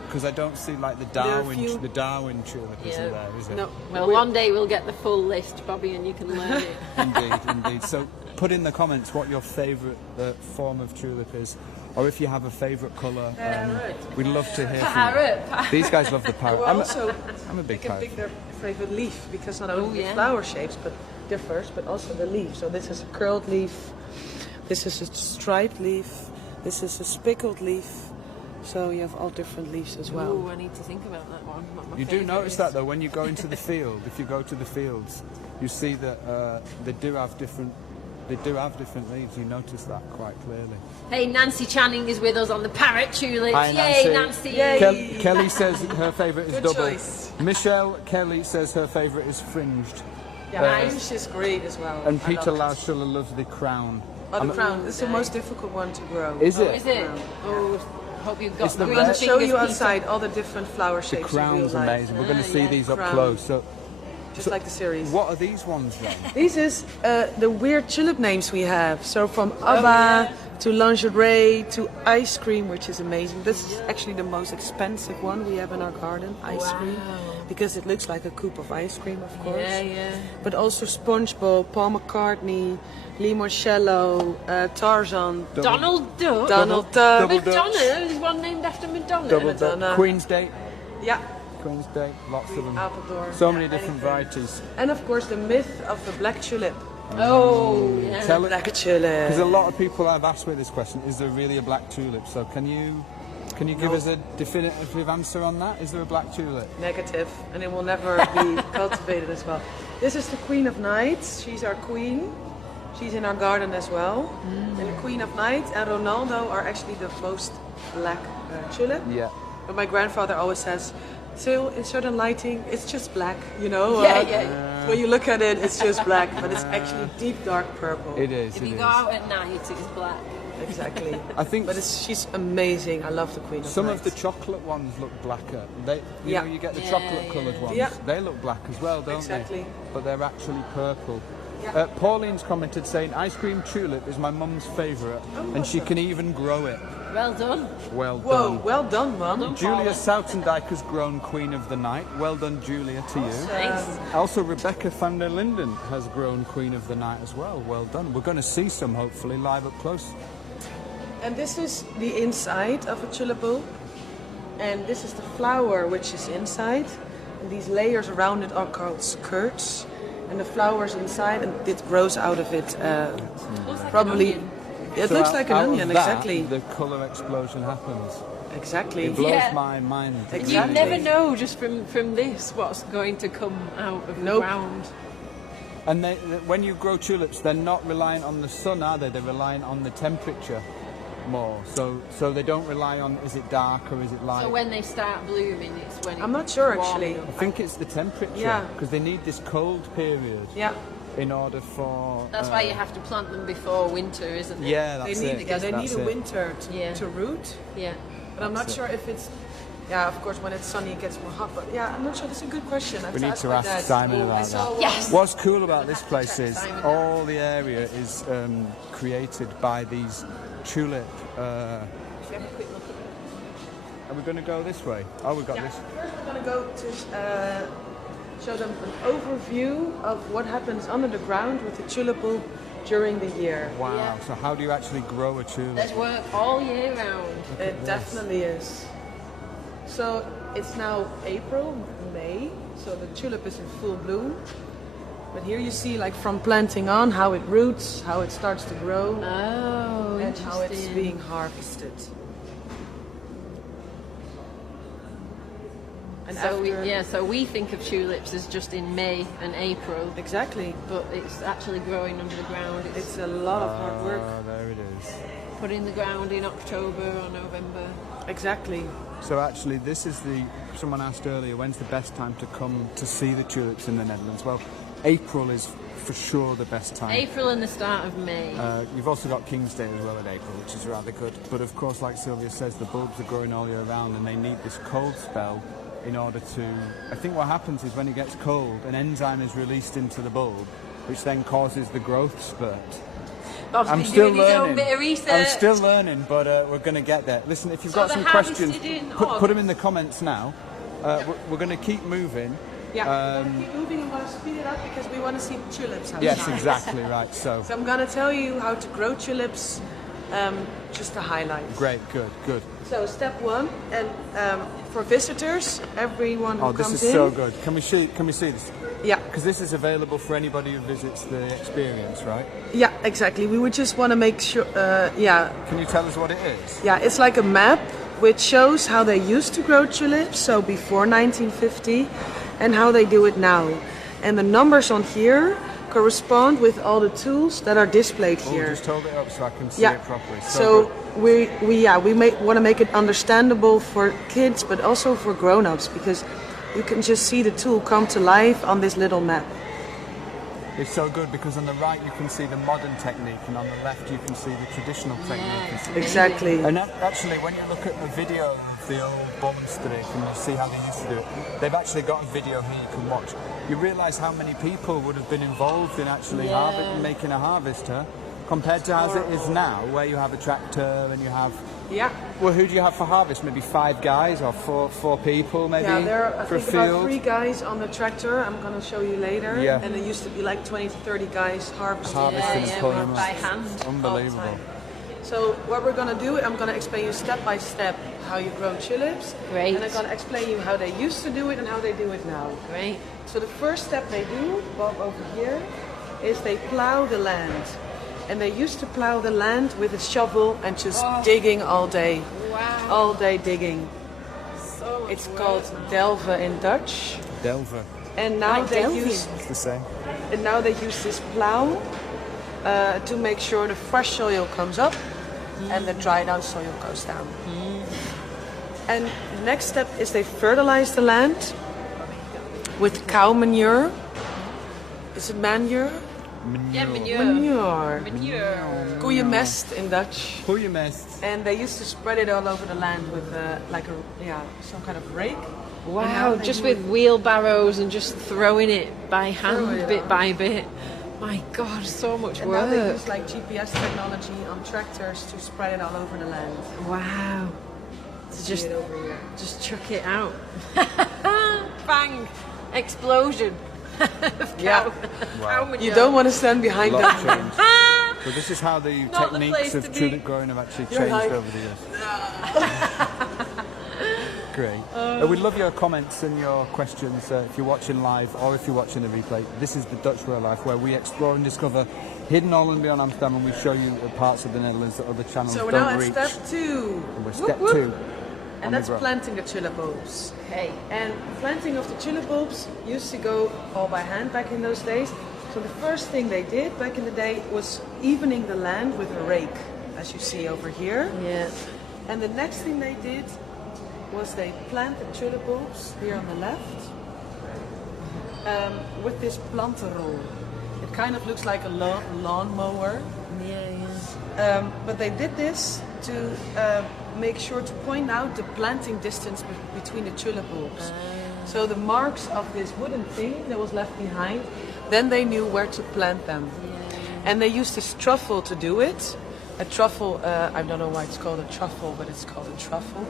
Because I don't see like the There are a few- Darwin tulip isn't there, is it? No, Well, one day we'll get the full list, Bobby, and you can learn it. Indeed, indeed. So put in the comments what your favourite form of tulip is, or if you have a favourite colour. We'd love to hear from Parrot. you. These guys love the parrot. Well, also, I'm a they big can parrot. pick their favorite leaf because not only yeah. the flower shapes but differs, but also the leaf. So this is a curled leaf. This is a striped leaf. This is a spickled leaf. So you have all different leaves as well. Oh, I need to think about that one. What my You do favourite notice is. that though when you go into the field. If you go to the fields, you see that they do have different leaves. You notice that quite clearly. Hey, Nancy Channing is with us on the parrot tulips. Hi, Yay, Nancy. Nancy! Yay. Kelly says her favourite is Good double. choice. Michelle Kelly says her favourite is fringed. Yeah, Nice. is great as well. And I Peter love it. Lauschula loves the crown. Oh, the crown. This is the most difficult one to grow. Is Oh, it? is it? Oh, hope you've got It's the green red- I'll show fingers, you Peter. outside all the different flower The shapes. crown's in real life. amazing. We're going to see yeah. these up Crown. close. So, Just like the series. what are these ones then? These is the weird tulip names we have. So from ABBA to lingerie to ice cream, which is amazing. This is actually the most expensive one we have in our garden, ice cream. Because it looks like a scoop of ice cream, of course. Yeah, yeah. But also SpongeBob, Paul McCartney, Limoncello, Tarzan, Donald Duck. Donald Duck. Double Dutch. Madonna. There's one named after Madonna. Double Madonna. Duck. Queen's Date. Yeah, Queen's Date. Lots of them. Appledore. So many Yeah, different anything. varieties. And of course the myth of the black tulip. Oh, yeah. Tell it. Black tulip. Because a lot of people have asked me this question: is there really a black tulip? So can you give us a definitive answer on that? Is there a black tulip? Negative, and it will never be cultivated as well. This is the Queen of Nights. She's our queen. She's in our garden as well. And the Queen of Night and Ronaldo are actually the most black tulip. Yeah. But my grandfather always says, "So in certain lighting, it's just black, you know. Yeah. When you look at it, it's just black, but it's actually deep dark purple." It is. If It you is. go out at night, it's black. Exactly. I think But she's amazing. I love the Queen of some Night. of the chocolate ones look blacker. You Yeah. know, you get the Yeah, chocolate-coloured yeah. ones. Yeah. They look black as well, don't Exactly. they? But they're actually purple. Yeah. Pauline's commented saying, "Ice cream tulip is my mum's favourite, and she can even grow it." Well done. Well Whoa, done. well done, Mum. Julia Soutendijk has grown Queen of the Night. Well done, Julia, to you. Thanks. Also, Rebecca van der Linden has grown Queen of the Night as well. Well done. We're going to see some, hopefully, live up close. And this is the inside of a tulip bulb. And this is the flower which is inside. And these layers around it are called skirts. And the flower's inside and it grows out of it. Probably. It So looks like an out of onion, that, exactly. The colour explosion happens. Exactly. It blows Yeah. my mind. Exactly. You never know just from this what's going to come out of the Nope. ground. And when you grow tulips, they're not reliant on the sun, are they? They're reliant on the temperature more. So they don't rely on, is it dark or is it light? So when they start blooming, it's when I'm not it's sure, warm actually. enough. I think it's the temperature. Yeah. Because they need this cold period Yeah. in order for... That's why you have to plant them before winter, isn't it? Yeah, They that's need, it. yeah, they need That's a it. winter Yeah. to root. Yeah. But I'm not That's it. sure if it's... Yeah, of course, when it's sunny, it gets more hot. But yeah, I'm not sure. That's a good question. I have We need ask to my ask dad. Simon I about saw that. one. Yes. What's cool about this have to place check is Simon all the area is created by these tulip... Are we going to go this way? Oh, we've got Yeah. this. First, we're going to go to show them an overview of what happens under the ground with the tulip bulb during the year. Wow. Yeah. So how do you actually grow a tulip? There's work all year round. It definitely is. So it's now April, May, so the tulip is in full bloom. But here you see, like from planting on, how it roots, how it starts to grow, Oh, and how it's interesting. being harvested. And So we think of tulips as just in May and April, exactly. but it's actually growing under the ground. It's a lot of hard work. Oh, there it is. put in the ground in October or November. Exactly. So actually, this is someone asked earlier, when's the best time to come to see the tulips in the Netherlands? Well, April is for sure the best time. April and the start of May. You've also got King's Day as well in April, which is rather good. But of course, like Sylvia says, the bulbs are growing all year round and they need this cold spell in order to... I think what happens is when it gets cold, an enzyme is released into the bulb, which then causes the growth spurt. Bob's I'm been still doing his own learning. bit of research. I'm still learning, but we're going to get there. Listen, if you've So got they're some questions, harvested in put them in the comments now. We're going to keep moving. Yeah, we're going to keep moving. I'm going to speed it up because we want to see tulips outside. Yes, exactly right. So, So I'm going to tell you how to grow tulips, just to highlight. great, good. So step one, and for visitors, everyone who Oh, this comes is in. so good. Can we see this? Yeah, Because this is available for anybody who visits the experience, right? yeah, exactly. We would just want to make sure. Can you tell us what it is? Yeah, it's like a map which shows how they used to grow tulips, so before 1950, and how they do it now. And the numbers on here correspond with all the tools that are displayed Oh, here. just hold it up so I can see Yeah. it properly. So good. we want to make it understandable for kids, but also for grown-ups, because you can just see the tool come to life on this little map. It's so good because on the right you can see the modern technique and on the left you can see the traditional technique. it's Exactly. And actually, when you look at the video of the old bombstick and you see how they used to do it, they've actually got a video here you can watch. You realise how many people would have been involved in actually making a harvester compared to as it is now, where you have a tractor and you have... Yeah. Well, who do you have for harvest? Maybe 5 guys or four people, maybe, Yeah, there are, I for a think, about field? 3 guys on the tractor. I'm going to show you later. Yeah. And there used to be like 20 to 30 guys harvesting. Harvesting and pulling them by up. hand. Unbelievable. all the time. So what we're going to do, I'm going to explain you step by step how you grow tulips. Great. And I'm going to explain you how they used to do it and how they do it now. Great. So the first step they do, Bob over here, is they plow the land. And they used to plow the land with a shovel and just digging all day. Wow. All day digging. So much It's work called now. delven in Dutch. Delver. And now Like they delving. use It's the same. this plow to make sure the fresh soil comes up and the dried out soil goes down. And the next step is they fertilize the land with cow manure. Is it manure? Yeah, manure. Manure. Manure. Koeienmest in Dutch. Koeienmest. And they used to spread it all over the land with some kind of rake. And Wow, now they just do with it- wheelbarrows and just throwing it by Throwing hand, it bit on. by bit. My God, so much And now they work. use like GPS technology on tractors to spread it all over the land. Wow. So See just it over here. just chuck it out. Bang! Explosion. Yeah. Cow manure. You don't want to stand behind Lot them. of change. So this is how the Not the techniques place of to be. tulip growing have actually You're changed like- over the years. Great. We'd love your comments and your questions if you're watching live or if you're watching the replay. This is the Dutch Way of Life, where we explore and discover hidden all and beyond Amsterdam, and we show you parts of the Netherlands that other channels So we're don't now at reach. step 2. And we're Whoop, step whoop. 2. on And the that's grow. planting the tulip bulbs. Okay. And planting of the tulip bulbs used to go all by hand back in those days. So the first thing they did back in the day was evening the land with a rake, as you see over here. Yeah. And the next thing they did was they planted tulip bulbs here on the left with this planterol. It kind of looks like a lawn mower. Yeah. But they did this to make sure to point out the planting distance between the tulip bulbs. So the marks of this wooden thing that was left behind, then they knew where to plant them. And they used this truffle to do it. A truffle, I don't know why it's called a truffle, but it's called a truffle.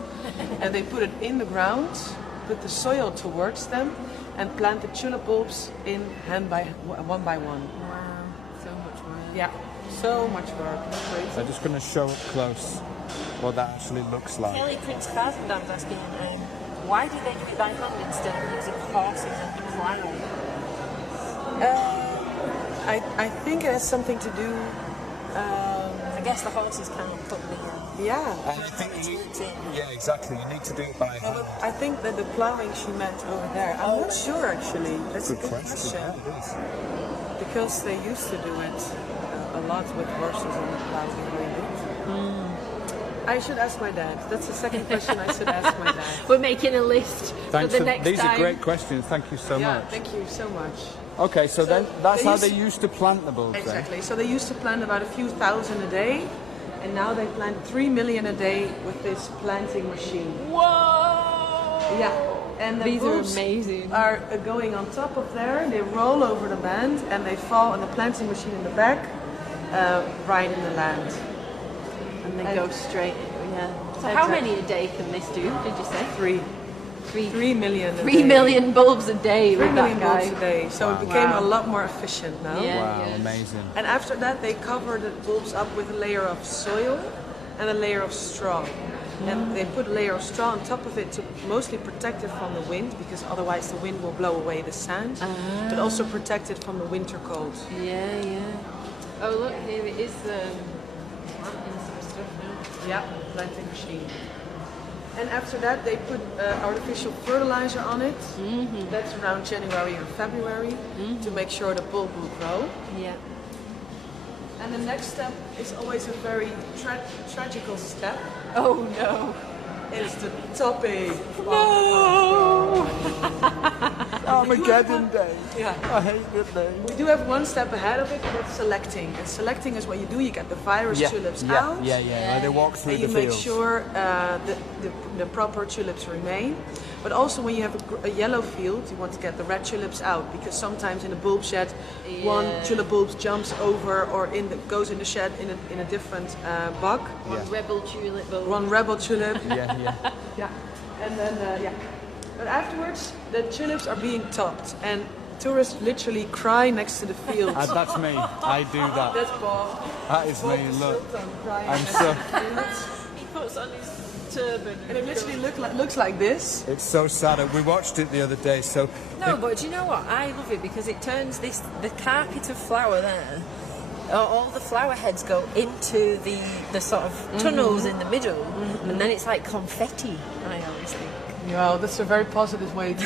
And they put it in the ground, put the soil towards them, and plant the tulip bulbs in one by one. Wow. So much work. Yeah, so much work. Crazy. I'm just going to show up close what that actually looks like. Kelly Prince Gazendam's asking, why do they do it by hand instead of using horses and plough? I think it has something to do. I guess the horses can't put the Yeah. I think you need to, yeah, exactly. You need to do it by No, hand. but I think that the plowing she meant over there. I'm not sure actually. That's a Good good question. question. Yeah, it is. Because they used to do it a lot with horses on the plow behind it. I should ask my dad. That's the second question I should ask my dad. We're making a list Thanks for the next these time. are great questions. Thank you so Yeah, much. thank you so much. Okay, so then So that's they how used they to- used to plant the bulbs. Exactly. So they used to plant about a few thousand a day, and now they plant 3 million a day with this planting machine. Whoa! Yeah. And the These are bulbs amazing. are going on top of there. They roll over the band and they fall on the planting machine in the back, right in the land. And they And- go straight. Yeah. So how many a day can this do? Did you say? 3 million. A 3 day. million bulbs a day 3 with million that guy. bulbs a day. So Wow. it became Wow. a lot more efficient now. Yeah. Wow, amazing. And after that, they cover the bulbs up with a layer of soil and a layer of straw. And they put a layer of straw on top of it to mostly protect it from the wind, because otherwise the wind will blow away the sand, but also protect it from the winter cold. Yeah, yeah. Oh, look, here it is. Planting some stuff now. Yeah, planting machine. And after that, they put artificial fertilizer on it. That's around January or February to make sure the bulb will grow. Yeah. And the next step is always a very tragical step. Oh no. It's the topping. No! Armageddon Day. Yeah. I hate that day. We do have one step ahead of it, and that's selecting. And selecting is what you do. You get the virus tulips out. Yeah. They walk through And the you make fields. sure the proper tulips remain. But also when you have a yellow field, you want to get the red tulips out, because sometimes in a bulb shed, one tulip bulb jumps over or goes in the shed in a different bug. One rebel tulip bulb. One rebel tulip. Yeah. Yeah. And then, yeah. But afterwards, the tulips are being topped, and tourists literally cry next to the field. That's me. I do that. That's Bob. That is me. Look, I'm next so. to the fields. He puts on his turban. And it literally looks like this. It's so sad. We watched it the other day. So No, but do you know what? I love it because it turns the carpet of flower there. All the flower heads go into the sort of tunnels in the middle, and then it's like confetti. I always think. Well, that's a very positive way to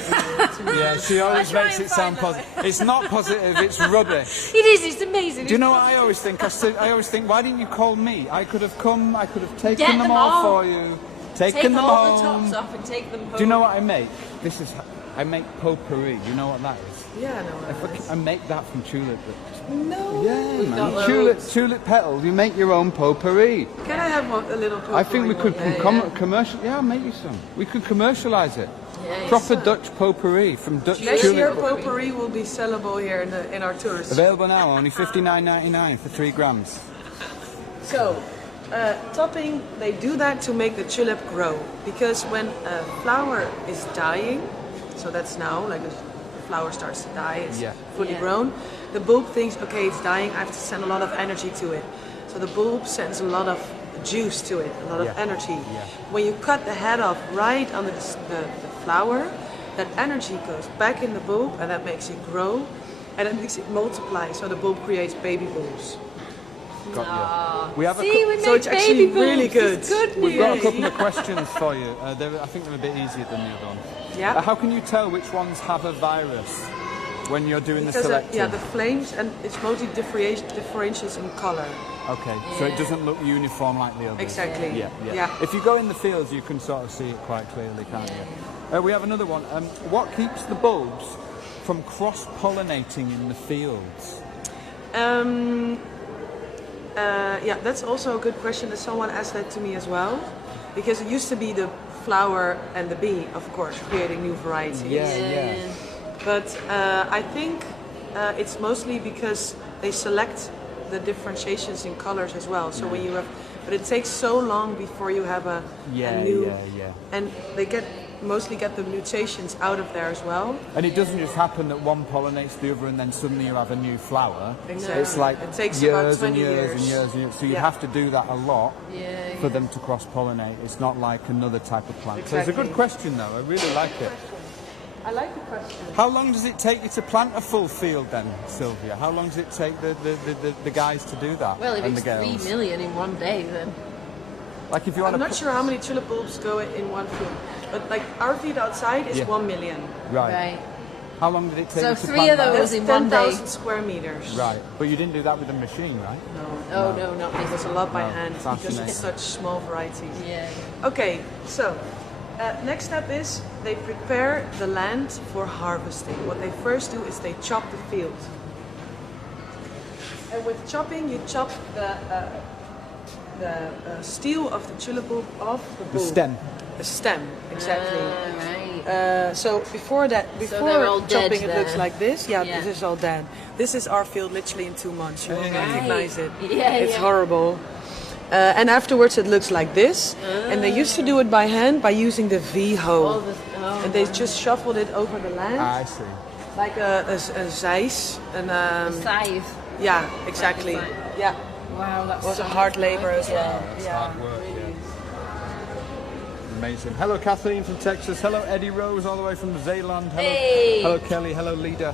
yeah, she always try makes and it sound find positive. It's not positive. It's rubbish. It is. It's amazing. Do you know what I always think? I always think, why didn't you call me? I could have come. I could have taken Get them them all all. for you. Take Taken them all the home. tops off and take them home. Do you know what I make? I make potpourri. You know what that is? Yeah, no. I make that from tulip. No. Yeah, got man. Tulip, loads. tulip petals. You make your own potpourri. Can I have a little? I think we could potpourri? commercial. Yeah, I'll make you some. We could commercialise it. Yeah, Proper Dutch potpourri from Dutch Next year, tulip. potpourri will be sellable here in our tours. Available now, only $59.99 for 3 grams. So, topping, they do that to make the tulip grow. Because when a flower is dying, so that's now like a flower starts to die, it's Yeah. fully Yeah. grown. The bulb thinks, okay, it's dying, I have to send a lot of energy to it. So the bulb sends a lot of juice to it, a lot of Yeah. energy. Yeah. When you cut the head off right under the flower, that energy goes back in the bulb and that makes it grow and it makes it multiply. So the bulb creates baby bulbs. Got you. We have See, a we So made it's actually baby really boobs. good. It's good we've got a news. couple of questions for you. I think they're a bit easier than the other one. Yeah. How can you tell which ones have a virus when you're doing the Because selecting? yeah, the flames and it's mostly differentiates in color. Okay, so it doesn't look uniform like the others. Exactly. Yeah. If you go in the fields, you can sort of see it quite clearly, can't you? We have another one. What keeps the bulbs from cross-pollinating in the fields? Yeah, that's also a good question. That someone asked that to me as well, because it used to be the flower and the bee, of course, creating new varieties. Yeah. But I think it's mostly because they select the differentiations in colors as well. So when you have, but it takes so long before you have a new, and they mostly get the mutations out of there as well. And it doesn't just happen that one pollinates the other and then suddenly you have a new flower. Exactly. It's like It takes years about and 20 years and years. years and years. So you Yeah. have to do that a lot for them to cross-pollinate. It's not like another type of plant. So it's a good Exactly. question though, I really like it. I like the question. How long does it take you to plant a full field then, Sylvia? How long does it take the guys to do that? Well, if and it's the 3 girls? million in one day, then Like if you want I'm to not sure how many tulip bulbs go in one field, but like our field outside is Yeah. 1 million. Right. How long did it take So you to 3 plant of that? those That's in one day. 10,000 square meters. Right, but you didn't do that with a machine, right? Oh no, not It was this. a lot by No, hand because fascinating. it's such small varieties. Yeah. Okay, so next step is they prepare the land for harvesting. What they first do is they chop the field. And with chopping, you chop the steel of the tulip bulb off the The bulb. stem. The stem, exactly. Right. So before they're all dead chopping, it looks there. like this. Yeah, Yeah. this is all dead. This is our field literally in 2 months. You won't Right. recognize it. Yeah, It's yeah. horrible. And afterwards it looks like this. And they used to do it by hand by using the V hoe. And they just shuffled it over the land I see. like a zeis. And, Scythe. yeah, exactly. Like a scythe. Yeah, Wow, that's it was a so hard much labor work. as well. That's Yeah. hard work, yeah. Amazing. Hello, Kathleen from Texas. Hello, Eddie Rose, all the way from Zeeland. Hello, Hey. hello Kelly. Hello, Lida.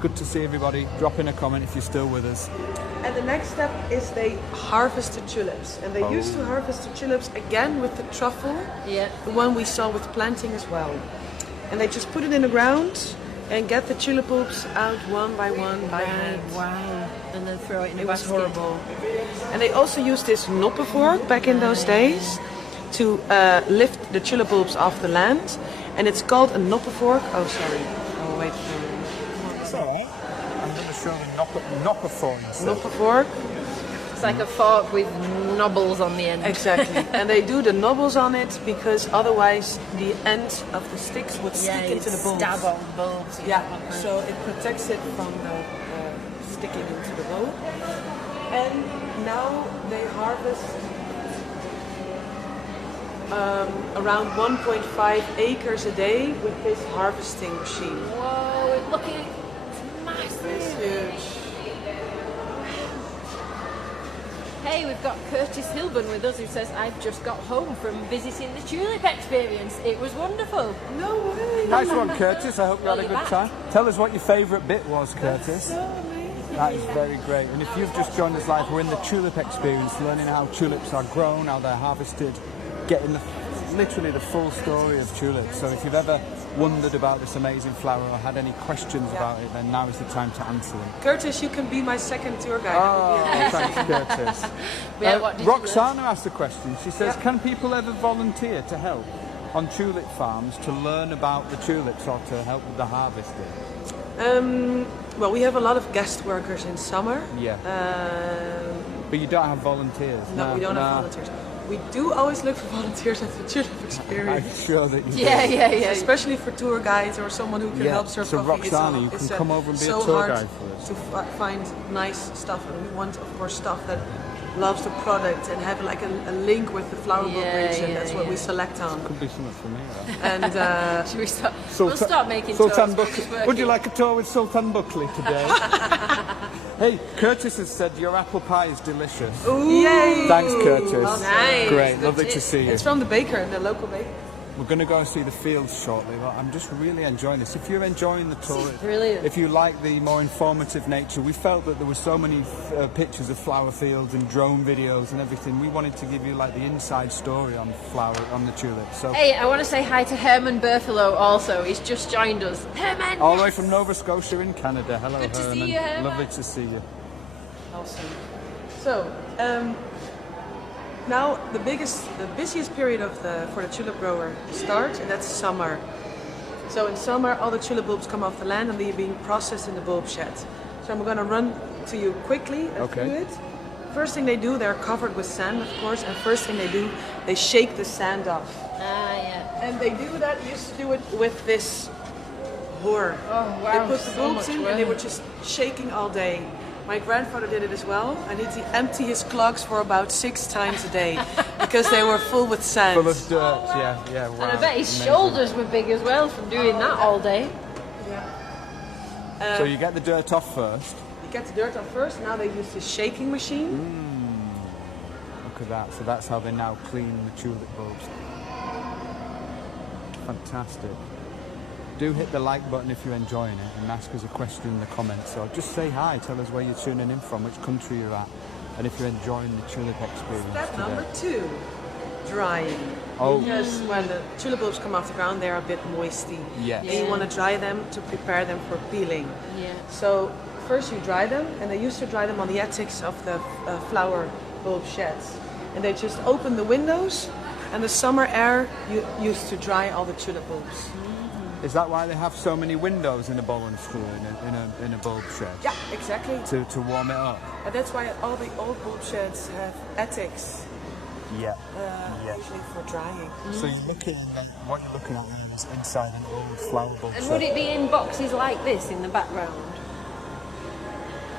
Good to see everybody. Drop in a comment if you're still with us. And the next step is they harvest the tulips. And they used to harvest the tulips again with the truffle, Yeah. the one we saw with planting as well. And they just put it in the ground and get the tulip bulbs out one by hand. Wow. And then throw it in a It was basket. horrible. And they also used this noppenvork back in those days to lift the tulip bulbs off the land. And it's called a noppenvork. Oh, sorry. Oh, wait. It's all right. I'm going to show the knocker for you. Noppenvork. It's like a fork with knobbles on the end. Exactly. And they do the knobbles on it because otherwise the end of the sticks would Yeah, stick into the bulbs. stab on bulbs. you Yeah, don't want that. so it protects it from the sticking into the bulb. And now they harvest around 1.5 acres a day with this harvesting machine. Whoa, look at it. It's It's massive. huge. Hey, we've got Curtis Hilburn with us who says, I've just got home from visiting the Tulip Experience. It was wonderful. No way. Nice one, Curtis. I hope you had a Well, good you're time. Tell us what your favourite bit was, Curtis. So amazing. That is very great. And if you've just joined us live, we're in the Tulip Experience, learning how tulips are grown, how they're harvested, getting literally the full story of tulips. So if you've ever wondered about this amazing flower or had any questions about it, then now is the time to answer them. Curtis, you can be my second tour guide. Oh, thanks, Curtis. Yeah, what did you learn? Roxana asked a question. She says, Yeah. can people ever volunteer to help on tulip farms to learn about the tulips or to help with the harvesting? Well, we have a lot of guest workers in summer. Yeah. But you don't have volunteers? No, we don't have volunteers. We do always look for volunteers at the Tulip I'm Experience. sure that you Yeah, do. yeah, yeah. Especially for tour guides or someone who can Yeah, help serve so coffee. It's Roxana, all- you can come over and be a so tour hard guide for us. to find nice stuff, and we want, of course, stuff that loves the product and have like a link with the flower bulb region. That's what we select on. Could be something for me. And Should we start? We'll start making Sultan tours. Buckley. Would you like a tour with Sultan Buckley today? Hey, Curtis has said your apple pie is delicious. Ooh. Yay! Thanks, Curtis. Nice. Great, lovely to see you. It's from the baker, the local baker. We're going to go and see the fields shortly, but I'm just really enjoying this. If you're enjoying the tour, brilliant. If you like the more informative nature, we felt that there were so many pictures of flower fields and drone videos and everything. We wanted to give you like the inside story on the tulips. So, Hey, I want to say hi to Herman Berthelo also. He's just joined us. Herman! all the way from Nova Scotia in Canada. Hello, Good to Herman. see you, Herman. Lovely to see you. Awesome. So, now the busiest period for the tulip grower starts, and that's summer. So in summer, all the tulip bulbs come off the land and they're being processed in the bulb shed. So I'm going to run to you quickly through it. First thing they do, they're covered with sand, of course, and first thing they do, they shake the sand off. Ah, yeah. And they do that, used to do it with this whore. Oh, wow. They put the so bulbs much in work. and they were just shaking all day. My grandfather did it as well, and he'd empty his clogs for about 6 times a day because they were full with sand. Full of dirt, yeah, wow. And I bet his amazing. shoulders were big as well from doing that all day. So you get the dirt off first. You get the dirt off first, now they use the shaking machine. Look at that. So that's how they now clean the tulip bulbs. Fantastic. Do hit the like button if you're enjoying it and ask us a question in the comments. So just say hi, tell us where you're tuning in from, which country you're at, and if you're enjoying the tulip experience Step today. number 2, drying. Oh. Because when the tulip bulbs come off the ground, they're a bit moisty. Yes. And you want to dry them to prepare them for peeling. Yeah. So first you dry them, and they used to dry them on the attics of the flower bulb sheds. And they just open the windows, and the summer air used to dry all the tulip bulbs. Is that why they have so many windows in a Bollenstue, in a bulb shed? Yeah, exactly. To warm it up? And that's why all the old bulb sheds have attics, Yeah. usually for drying. So you're looking at, what you're looking at now is inside an old flower bulb And shed. would it be in boxes like this in the background?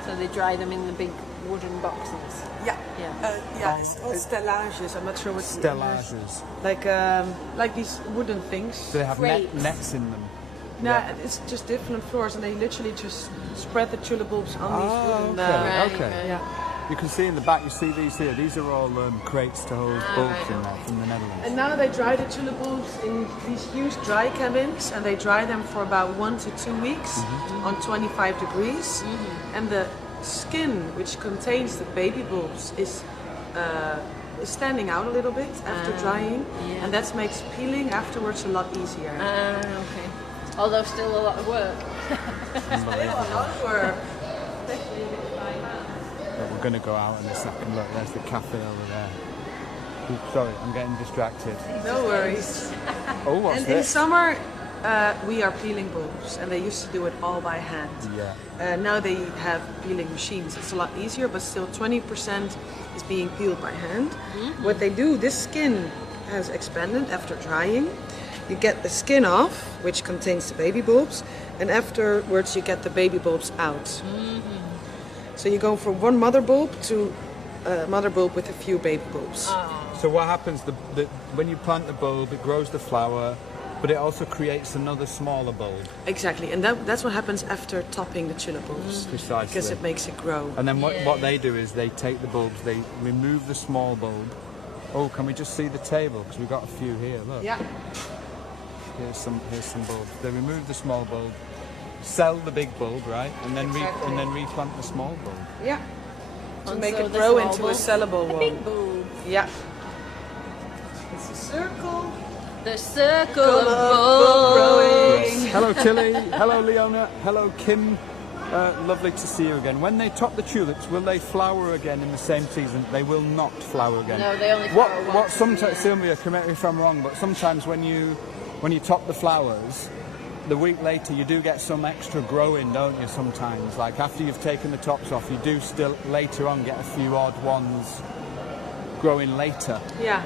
So they dry them in the big wooden boxes? Yeah. Yeah. It's called stellages. I'm not sure what Stellages. like these wooden things. Do they have Crates. nets in them? No, it's just different floors, and they literally just spread the tulip bulbs on these wooden. Right, okay. right. Yeah. You can see in the back, you see these here. These are all crates to hold bulbs in there from the Netherlands. And now they dry the tulip bulbs in these huge dry cabins, and they dry them for about 1 to 2 weeks on 25 degrees. And the skin, which contains the baby bulbs, is standing out a little bit after drying, and that makes peeling afterwards a lot easier. Okay. Although still a lot of work. Unbelievable. But we're going to go out in a second. Look, there's the cafe over there. Oops, sorry, I'm getting distracted. No worries. Oh, what's And in this? summer, we are peeling bulbs, and they used to do it all by hand. Yeah. Now they have peeling machines. It's a lot easier, but still 20% is being peeled by hand. What they do, this skin has expanded after drying. You get the skin off, which contains the baby bulbs, and afterwards you get the baby bulbs out. So you go from one mother bulb to a mother bulb with a few baby bulbs. So what happens, when you plant the bulb, it grows the flower, but it also creates another smaller bulb. Exactly, and that's what happens after topping the tulip bulbs. Precisely. Because it makes it grow. And then what they do is they take the bulbs, they remove the small bulb. Oh, can we just see the table? Because we've got a few here, look. Yeah. Here's some bulbs. They remove the small bulb, sell the big bulb, right? And then replant the small bulb. Yeah. To And make so it the grow small into a bulb, sellable the one. big bulb. Yeah. It's a circle. The circle Of of bulb bulbs. growing. Hello Tilly, hello Leona, hello Kim. Lovely to see you again. When they top the tulips, will they flower again in the same season? They will not flower again. No, they only flower What once. sometimes, Sylvia, correct me if I'm wrong, but sometimes when you top the flowers, the week later you do get some extra growing, don't you? Sometimes, like after you've taken the tops off, you do still later on get a few odd ones growing later. Yeah.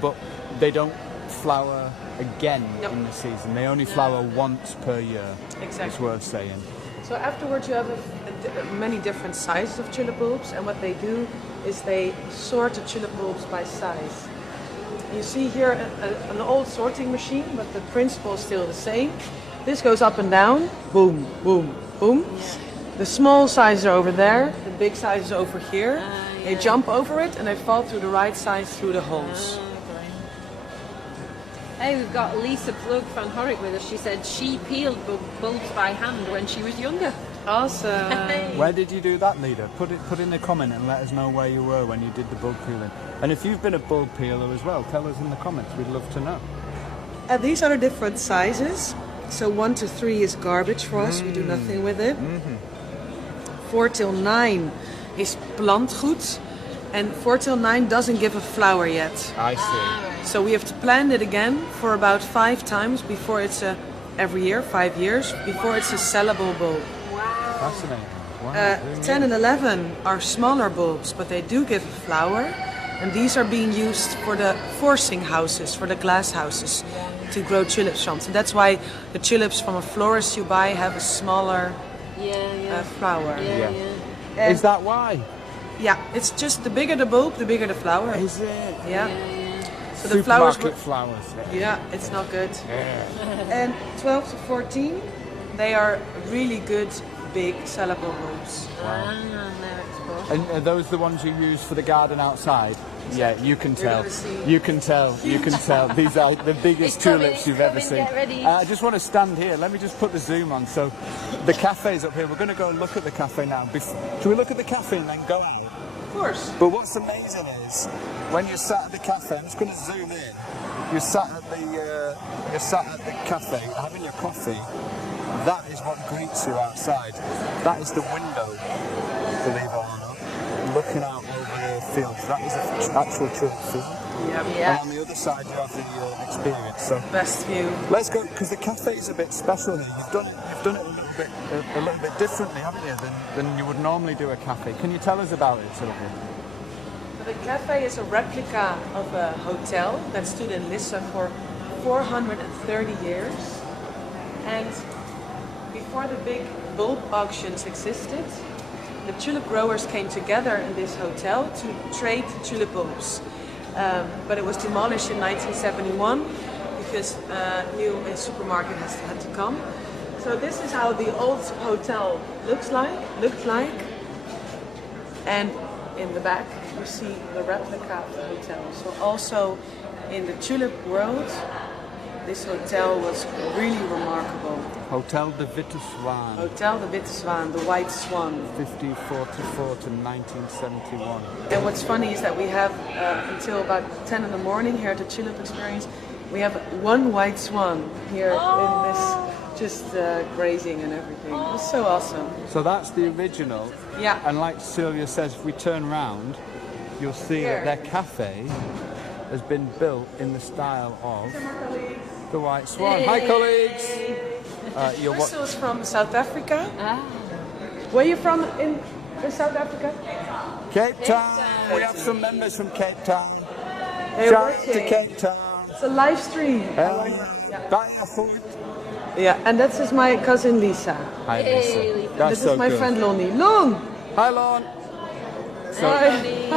But they don't flower again No. in the season. They only flower once per year. Exactly. It's worth saying. So afterwards you have many different sizes of tulip bulbs, and what they do is they sort the tulip bulbs by size. You see here an old sorting machine, but the principle is still the same. This goes up and down, boom, boom, boom. The small sizes are over there, the big sizes are over here. They jump over it and they fall through the right size through the holes. Hey, we've got Lisa Plug van Horrick with us. She said she peeled bulbs by hand when she was younger. Awesome. Where did you do that, Lida? Put in the comment and let us know where you were when you did the bulb peeling. And if you've been a bulb peeler as well, tell us in the comments. We'd love to know. These are the different sizes. So 1 to 3 is garbage for us. We do nothing with it. 4 till 9 is plantgoed. And 4 till 9 doesn't give a flower yet. I see. So we have to plant it again for about 5 times before it's every year, 5 years, before it's a sellable bulb. Fascinating. Wow. 10 and 11 are smaller bulbs, but they do give a flower. And these are being used for the forcing houses, for the glass houses, to grow tulips from. So that's why the tulips from a florist you buy have a smaller flower. Yeah. Is that why? Yeah, it's just the bigger the bulb, the bigger the flower. Is it? Yeah. So the Supermarket flowers. Yeah, it's not good. Yeah. And 12 to 14, they are really good, big, sellable bulbs. And are those the ones you use for the garden outside? Yeah, you can tell. gonna see. You can tell. You can tell. These are the biggest tulips you've ever seen. Get ready. I just want to stand here. Let me just put the zoom on. So the cafe's up here. We're going to go and look at the cafe now. Should we look at the cafe and then go out? Of course. But what's amazing is when you're sat at the cafe. I'm just going to zoom in. You're sat at the cafe having your coffee. That is what greets you outside. That is the window, believe it or not, looking out over the fields. That is an actual tulip field. Yeah. And on the other side you have the experience. So Best view. let's go, because the cafe is a bit special here. You've done it a little bit differently, haven't you, than you would normally do a cafe. Can you tell us about it, Sylvia? The cafe is a replica of a hotel that stood in Lissa for 430 years. And before the big bulb auctions existed, the tulip growers came together in this hotel to trade tulip bulbs. But it was demolished in 1971 because a new supermarket had to come. So this is how the old hotel looked like. And in the back you see the replica of the hotel. So also in the tulip world, this hotel was really remarkable. Hotel de Witte Zwaan. Hotel de Witte Zwaan, the White Swan. 1544 to 1971. And what's funny is that we have until about 10 in the morning here at the Tulip Experience, we have one white swan here in this, just grazing and everything. It was so awesome. So that's the original. Yeah. And like Sylvia says, if we turn round, you'll see that their cafe has been built in the style of the White Swan. Hi, colleagues. Crystal is from South Africa. Where are you from in South Africa? Cape Town. We have some members from Cape Town. Hey, Shout out to Cape Town. It's a live stream. Buy your food. Yeah, and that's just my cousin Lisa. Hi, Lisa. That's This so is my good. friend Lonnie. Lon! Hi, Lon.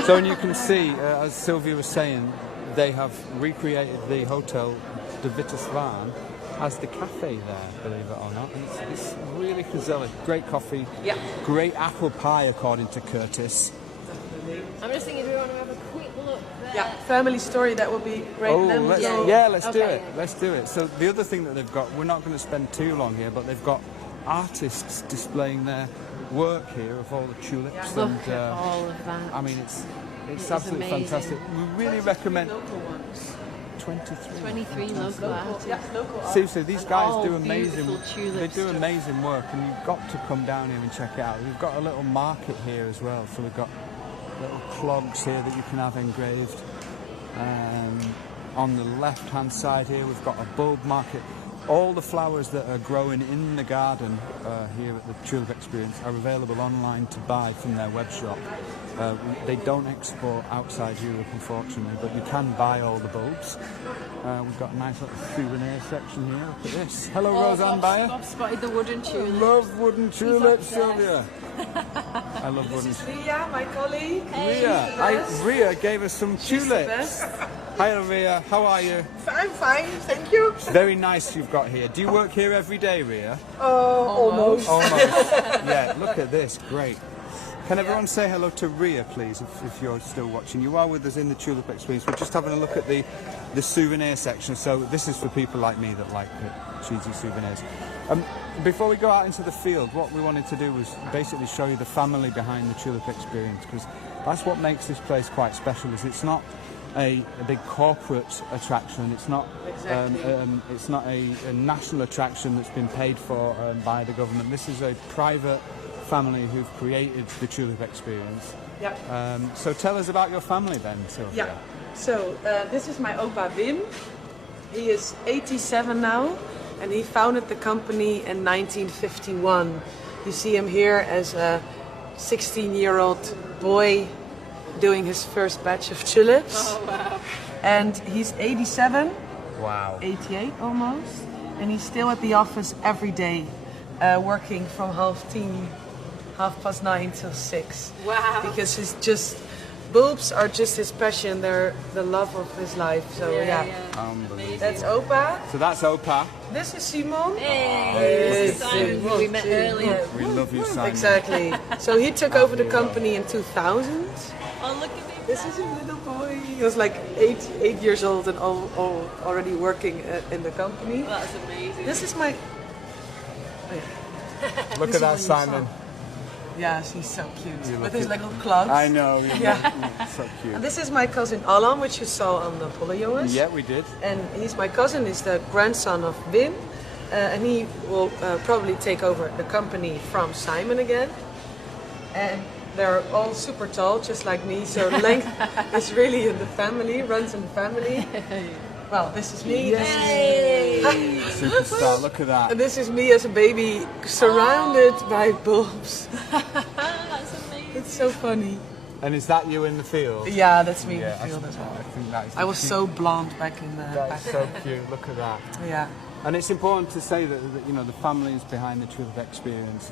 So you can see, as Sylvia was saying, they have recreated the Hotel de Witte Zwaan as the cafe there, believe it or not. And it's really gezellig. Great coffee. Yeah. Great apple pie, according to Curtis. I'm just thinking, do we want to have a quick look there? Yeah, family story, that would be great. Oh, Then let's we'll- do it. Let's do it. So the other thing that they've got, we're not going to spend too long here, but they've got artists displaying their work here of all the tulips. Look And at all of that. I mean, it's is absolutely amazing. fantastic. We really recommend Local ones. 23. 23 local artists. Yeah, local art. Seriously, these guys all do amazing. beautiful tulips. They do amazing work, and you've got to come down here and check it out. We've got a little market here as well, so we've got little clogs here that you can have engraved. On the left-hand side here, we've got a bulb market. All the flowers that are growing in the garden here at the Tulip Experience are available online to buy from their web shop. They don't export outside Europe, unfortunately, but you can buy all the bulbs. We've got a nice little souvenir section here. Look at this. Hello, Roseanne Bayer. I've spotted the wooden I tulip. love wooden tulips, Sylvia. I love wooden. This is Ria, my colleague. Ria gave us some She's the tulips. best. Hi, Ria. How are you? I'm fine, thank you. Very nice you've got here. Do you work here every day, Ria? Almost. Almost. Yeah, look at this. Great. Can everyone say hello to Ria, please, if you're still watching? You are with us in the Tulip Experience. We're just having a look at the souvenir section. So this is for people like me that like cheesy souvenirs. Before we go out into the field, what we wanted to do was basically show you the family behind the Tulip Experience, because that's what makes this place quite special. Is it's not a big corporate attraction. It's not it's not a national attraction that's been paid for by the government. This is a private family who've created the Tulip Experience. Yeah. So tell us about your family then, Sylvia. Yeah. So this is my opa Wim. He is 87 now, and he founded the company in 1951. You see him here as a 16-year-old boy doing his first batch of tulips. Oh, wow. And he's 87, Wow. 88 almost, and he's still at the office every day, working from 9:30 till 6. Wow. Because he's just, bulbs are just his passion, they're the love of his life. So yeah. Unbelievable. That's Opa. So that's Opa. This is Simon. Hey, Yes. Simon, who we met earlier. We love you, Simon. Exactly. So he took over the company in 2000. Oh, look at me. This is a little boy. He was like 8 years old and already working in the company. That's amazing. This is my. Look This at that, is my Simon. son. Yeah, she's so cute. You With look his at- little clogs. I know. Yeah. So cute. And this is my cousin Alan, which you saw on the Pollenjongens. Yeah, we did. And he's my cousin, is the grandson of Wim. And he will probably take over the company from Simon again. And they're all super tall, just like me. So length is really in the family, runs in the family. Well, this is me. Hey. Superstar. Look at that. And this is me as a baby, surrounded by bulbs. That's amazing. It's so funny. And is that you in the field? Yeah, that's me in Yeah, the field as well. I think that is. I was so blonde back in the That's so cute. Look at that. Yeah. And it's important to say that you know the family is behind the Tulip Experience,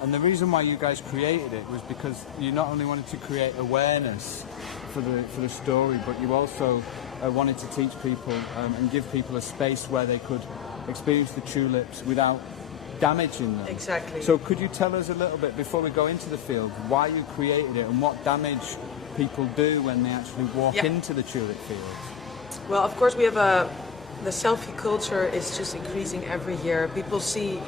and the reason why you guys created it was because you not only wanted to create awareness for the story, but you also wanted to teach people and give people a space where they could experience the tulips without damaging them. Exactly. So could you tell us a little bit before we go into the field why you created it and what damage people do when they actually walk Yeah. into the tulip field? Well, of course, we have the selfie culture is just increasing every year. People see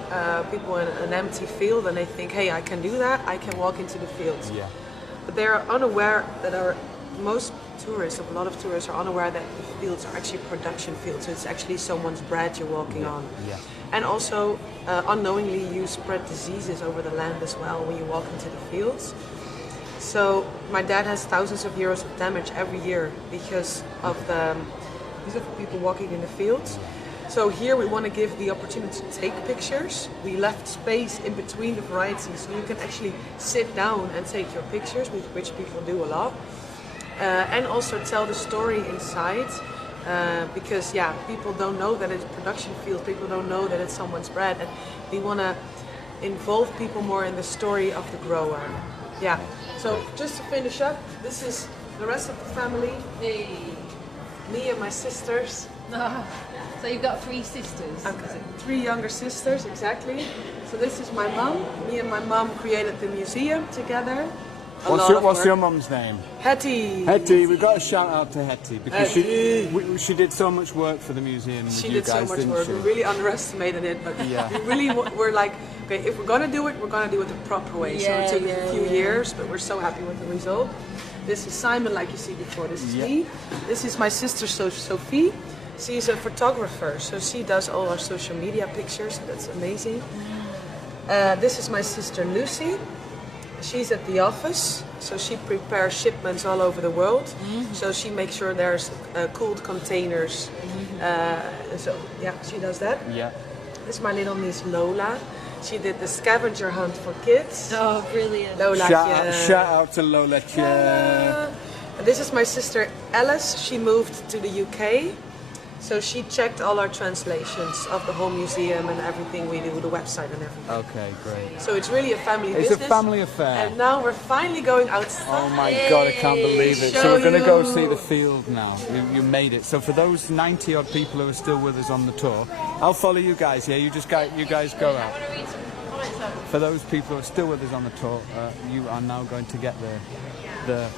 people in an empty field and they think, hey, I can do that, I can walk into the fields. Yeah. But they're unaware that most tourists, a lot of tourists are unaware that the fields are actually production fields. So it's actually someone's bread you're walking on. Yeah. And also, unknowingly, you spread diseases over the land as well when you walk into the fields. So my dad has thousands of euros of damage every year because of the people walking in the fields. So here we want to give the opportunity to take pictures. We left space in between the varieties so you can actually sit down and take your pictures, which people do a lot. And also tell the story inside. Because people don't know that it's production field, people don't know that it's someone's bread, and we want to involve people more in the story of the grower. Yeah. So just to finish up, this is the rest of the family. Hey. Me and my sisters. So you've got 3 sisters. Okay. 3 younger sisters, exactly. So this is my mom. Me and my mom created the museum together. What's your mum's name? Hetty. Hetty, we've got a shout out to Hetty because she did so much work for the museum with She you did guys, so much didn't work. she? We really underestimated it, but Yeah. we really were like, okay, if we're gonna do it, we're gonna do it the proper way. So it took a few years, but we're so happy with the result. This is Simon, like you see before. This is me. This is my sister Sophie. She's a photographer, so she does all our social media pictures. That's amazing. This is my sister Lucy. she's at the office, so she prepares shipments all over the world. So she makes sure there's cooled containers. So yeah, she does that. Yeah. This is my little niece Lola. She did the scavenger hunt for kids. Oh, brilliant. Lola. Shout out to Lola. And this is my sister Alice. She moved to the UK. So she checked all our translations of the whole museum and everything we do, the website and everything. Okay, great. So it's really a family business. It's a family affair. And now we're finally going outside. Oh my God, I can't believe it. So we're going to go see the field now. You made it. So for those 90 odd people who are still with us on the tour, I'll follow you guys here. You guys go out. For those people who are still with us on the tour, you are now going to get the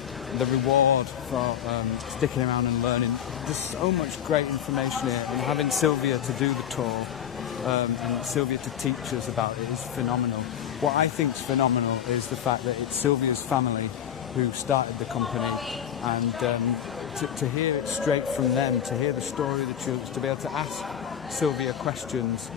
reward for sticking around and learning. There's so much great information here, and having Sylvia to do the tour and Sylvia to teach us about it is phenomenal. What I think is phenomenal is the fact that it's Sylvia's family who started the company, and to hear it straight from them, to hear the story of the tulips, to be able to ask Sylvia questions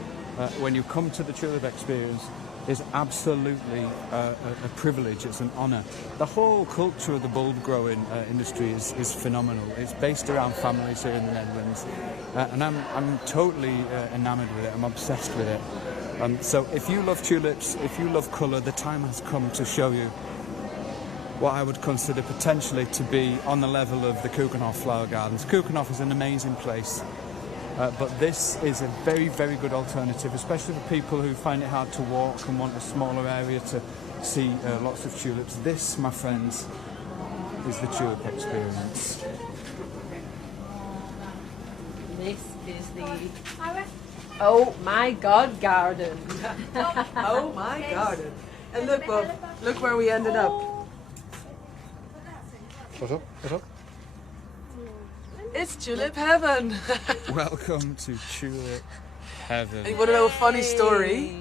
when you come to the Tulip Experience is absolutely a privilege. It's an honour. The whole culture of the bulb growing industry is phenomenal. It's based around families here in the Netherlands, and I'm totally enamoured with it. I'm obsessed with it. So if you love tulips, if you love colour, the time has come to show you what I would consider potentially to be on the level of the Keukenhof flower gardens. Keukenhof is an amazing place. But this is a very, very good alternative, especially for people who find it hard to walk and want a smaller area to see lots of tulips. This, my friends, is the Tulip Experience. This is the Oh my God garden. Oh my garden. And look, Bob, look where we ended up. What's up? What's up? It's tulip heaven. Welcome to Tulip Heaven. And you want to know a funny story?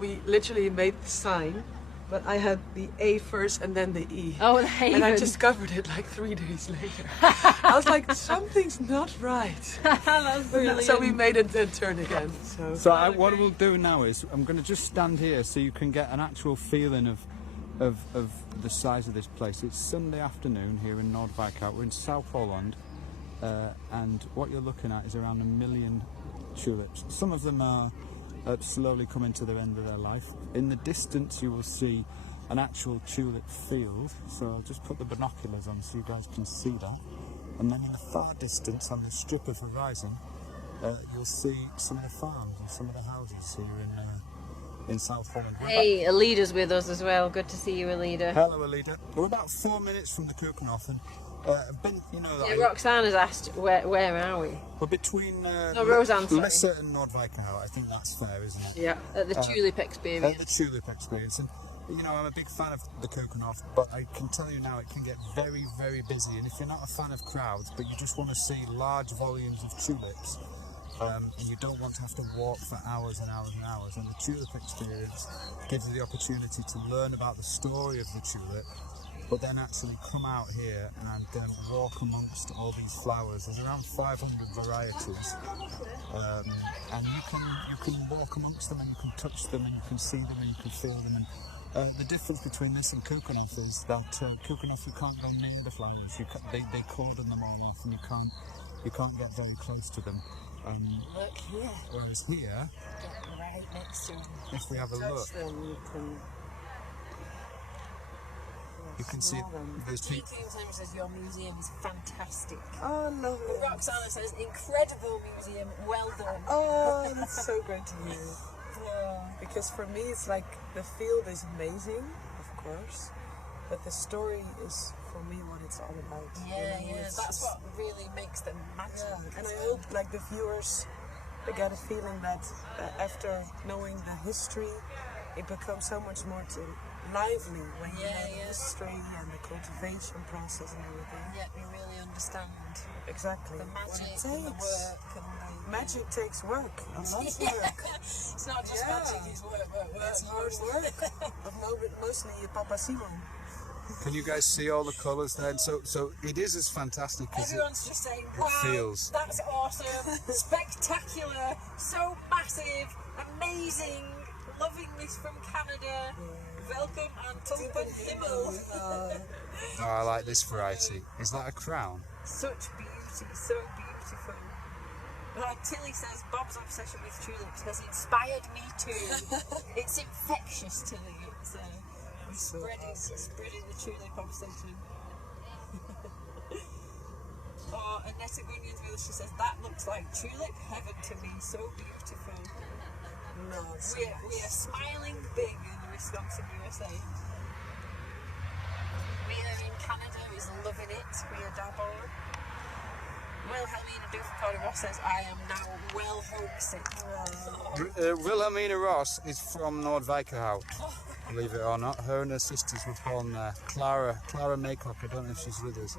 We literally made the sign, but I had the A first and then the E. Oh, the haven. And I discovered it like 3 days later. I was like, something's not right. That's brilliant. So we made it then turn again. So What we'll do now is I'm going to just stand here so you can get an actual feeling of the size of this place. It's Sunday afternoon here in Noordwijkhout. We're in South Holland. And what you're looking at is around 1 million tulips. Some of them are slowly coming to the end of their life. In the distance you will see an actual tulip field, so I'll just put the binoculars on so you guys can see that. And then in the far distance, on the strip of horizon, you'll see some of the farms and some of the houses here in South Holland. Hey, Alida's with us as well. Good to see you, Alida. Hello, Alida. We're about 4 minutes from the Keukenhof, and Roxanne has asked, where are we? we're between Roseanne, sorry. Lisse and Noordwijkhout. I think that's fair, isn't it? yeah. At the Tulip Experience. At the Tulip Experience. And, I'm a big fan of the Keukenhof, but I can tell you now it can get very, very busy. And if you're not a fan of crowds, but you just want to see large volumes of tulips, and you don't want to have to walk for hours and hours and hours, and the Tulip Experience gives you the opportunity to learn about the story of the tulip, but then actually come out here and walk amongst all these flowers. There's around 500 varieties, and you can walk amongst them, and you can touch them, and you can see them, and you can feel them. And the difference between this and Keukenhof is that Keukenhof, you can't go near the flowers. They cordon them all off, and you can't get very close to them. Look here. Whereas here, Get right next to them. if we have a look, you can see there's people. Time says your museum is fantastic. Oh, lovely. Roxana says incredible museum, well done. Oh, that's so great to hear. Because for me, it's like the field is amazing, of course, but the story is for me what it's all about. That's just, what really makes them magic. Yeah, and I hope like the viewers, they get a feeling that after knowing the history, it becomes so much more lively when you know the history and the cultivation process and everything. Yeah, you really understand Exactly. the What magic it and the takes. work and the... Magic takes work, a lot of work. It's not just Yeah. magic, it's work. It's hard work. But mostly Papa Simon. Can you guys see all the colours then? So it is as fantastic as Everyone's just saying, wow, feels. that's awesome, spectacular, so massive, amazing, loving this from Canada, welcome and Tulip Himmel. Oh, I like this variety. Is that a crown? Such beauty, so beautiful. Tilly says Bob's obsession with tulips has inspired me too. It's infectious, Tilly. It's spreading the tulip obsession. Oh, Annetta Gunionsville, she says that looks like tulip heaven to me. So beautiful. No, We are smiling big in Wisconsin, USA. We are in Canada, is loving it. We are dabble. Wilhelmina Duford Ross says, I am now well homesick. Wilhelmina Ross is from Noordwijkerhout, believe it or not. Her and her sisters were born there. Clara Maycock, I don't know if she's with us.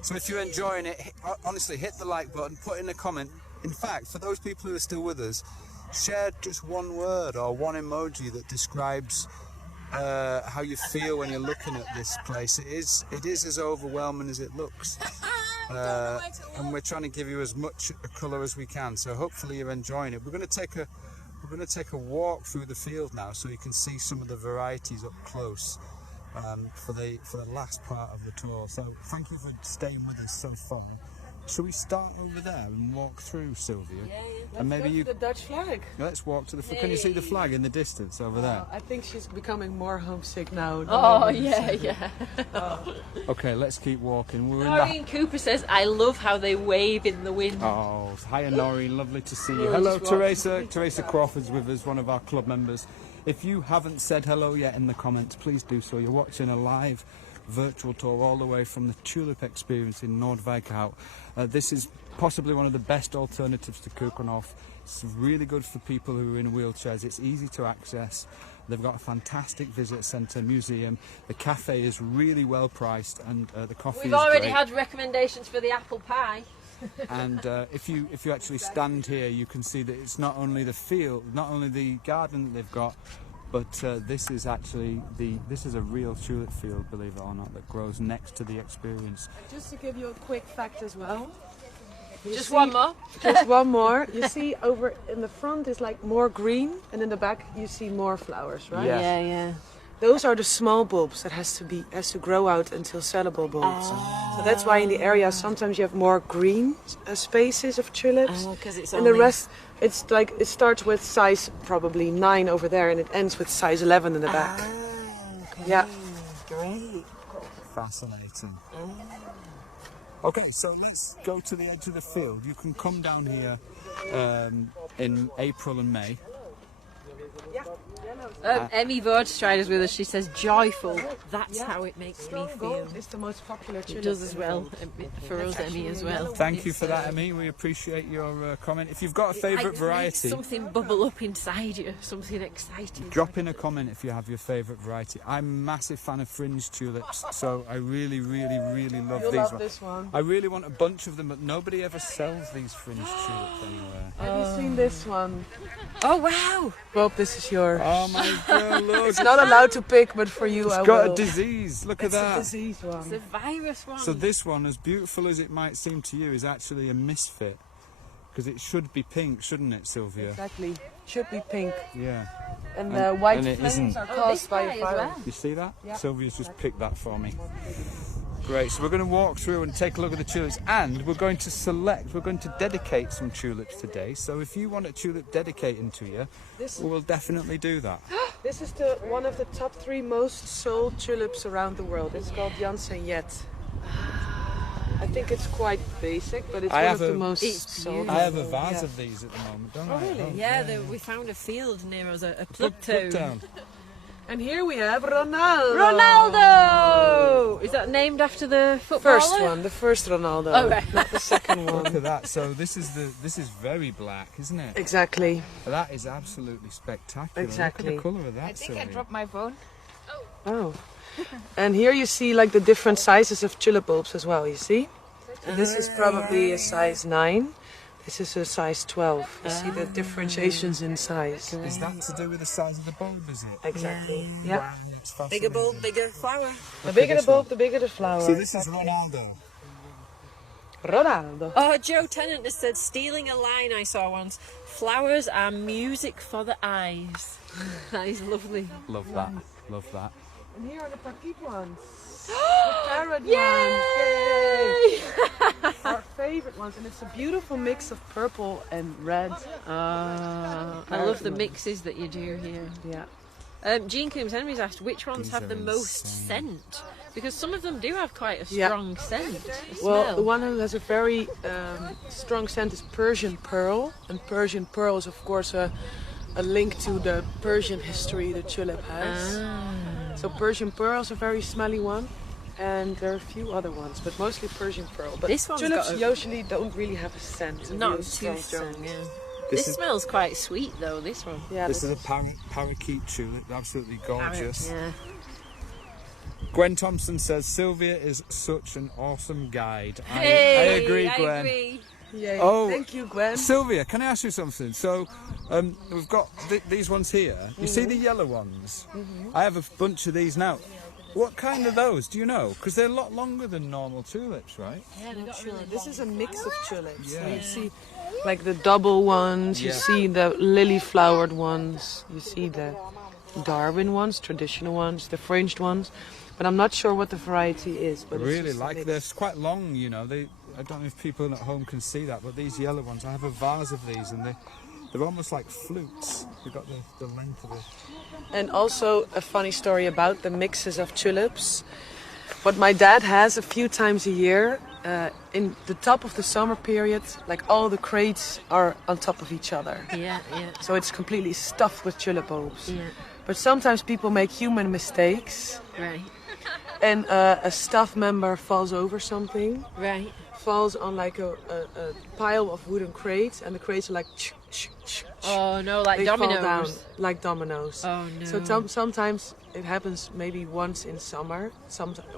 So if you're enjoying it, honestly, hit the like button, put in a comment. In fact, for those people who are still with us, share just one word or one emoji that describes how you feel when you're looking at this place. It is as overwhelming as it looks, and we're trying to give you as much colour as we can. So hopefully you're enjoying it. We're going to take a walk through the field now, so you can see some of the varieties up close for the last part of the tour. So thank you for staying with us so far. Shall we start over there and walk through, Sylvia? Yeah. And maybe Let's go to the Dutch flag. Let's walk to the. Can you see the flag in the distance over there? I think she's becoming more homesick now. Oh, yeah. Okay, let's keep walking. We're in Noreen Cooper says, I love how they wave in the wind. Oh, hiya Noreen, lovely to see you. We'll Hello, just walk. Teresa Crawford's with us, one of our club members. If you haven't said hello yet in the comments, please do so. You're watching a live virtual tour all the way from the Tulip Experience in Noordwijkerhout. This is possibly one of the best alternatives to Keukenhof. It's really good for people who are in wheelchairs. It's easy to access. They've got a fantastic visit centre, museum. The cafe is really well priced, and the coffee We've is already great. had recommendations for the apple pie. And if you actually stand here, you can see that it's not only the field, not only the garden that they've got, but this is actually this is a real tulip field, believe it or not, that grows next to the experience. Just to give you a quick fact as well. Just one more. Just one more. You see over in the front is like more green, and in the back you see more flowers, right? Yeah. Yeah. Those are the small bulbs that has to grow out until sellable bulbs. So that's why in the area sometimes you have more green spaces of tulips, Because it's and the rest it's like it starts with size probably 9 over there, and it ends with size 11 in the back. Okay. Yeah. Great. Fascinating. Okay, so let's go to the edge of the field. You can come down here in April and May. Emmy Vordstrider's with us. She says, joyful. That's how it makes me feel. It's the most popular tulip. It does as well. For us, Emmy, as well. Thank you for that, Emmy. We appreciate your comment. If you've got a favourite Makes variety, something bubble up inside you. Something exciting. drop in a comment if you have your favourite variety. I'm a massive fan of fringe tulips, so I really love You'll these love ones. this one. I really want a bunch of them, but nobody ever sells these fringe tulips anywhere. Have you seen this one? Oh, wow. Bob, this is yours. Oh my God, look. It's not allowed to pick, but for you I It's got will. a disease. Look at It's a that. disease one. It's a virus one. So this one, as beautiful as it might seem to you, is actually a misfit. Because it should be pink, shouldn't it, Sylvia? Exactly. Should be pink. Yeah. And And- white and it flames isn't. are Oh, caused this by guy a as virus. well. You see that? Yeah. Sylvia's just picked that for me. Great, so we're going to walk through and take a look at the tulips, and we're going to dedicate some tulips today. So if you want a tulip dedicating to you, This, we will definitely do that. this is one of the top 3 most sold tulips around the world. It's called Janssen Jet. I think it's quite basic, but it's I one have of the a- most It's sold. I have a vase Yeah. of these at the moment, don't Oh, I? really? Yeah, we found a field near us, a Put plug down. And here we have Ronaldo. Ronaldo! Is that named after the footballer? First one, the first Ronaldo. Oh, right. Not the second Look one. at that. So this is very black, isn't it? Exactly. That is absolutely spectacular. Exactly. Look at the colour of that. I think I Sylvia. dropped my phone. Oh. And here you see like the different sizes of tulip bulbs as well, you see? So this is probably a size 9. This is a size 12. You see the differentiations in size. Is that to do with the size of the bulb, is it? Exactly. Yeah. Wow, it's Bigger fascinating. bulb, bigger flower. The bigger the this one. bulb, the bigger the flower. So this is Ronaldo. Ronaldo. Oh, Joe Tennant has said, stealing a line I saw once, flowers are music for the eyes. That is lovely. Love that. Love that. And here are the Paquite ones. The parrot ones. Yay! Our favorite ones, and it's a beautiful mix of purple and red. I love the mixes that you do here. Yeah. Jean Coombs Henry's asked which ones These have are the most insane. scent, because some of them do have quite a Yeah. strong scent. Well, Smell. the one who has a very strong scent is Persian pearl, and Persian pearl is of course a link to the Persian history the tulip has. So Persian pearl is a very smelly one, and there are a few other ones, but mostly Persian pearl. But This one's tulips got a- usually don't really have a scent. Not real too strong, yeah. This This is- smells quite sweet though, this one. Yeah, This is a parakeet tulip, absolutely gorgeous. Yeah. Gwen Thompson says Sylvia is such an awesome guide. I agree, I Gwen. agree. Yay. Oh, Thank you, Gwen. Sylvia, can I ask you something? So, we've got these ones here. You see the yellow ones? I have a bunch of these now. What kind are those? Do you know? Because they're a lot longer than normal tulips, right? This is a mix of tulips. Yeah. So you see like the double ones, you Yeah. see the lily flowered ones, you see the Darwin ones, traditional ones, the fringed ones. But I'm not sure what the variety is. I But it's really just a like mix. this. Quite long, you know. I don't know if people at home can see that, but these yellow ones, I have a vase of these, and they're almost like flutes. You've got the length of it. And also a funny story about the mixes of tulips. What my dad has a few times a year, in the top of the summer period, like all the crates are on top of each other. Yeah, yeah. So it's completely stuffed with tulip bulbs. Yeah. But sometimes people make human mistakes, Right. and a staff member falls over something, Right. falls on like a pile of wooden crates, and the crates are like Oh no, like they fall down dominoes. like dominoes. Oh no. So sometimes it happens maybe once in summer.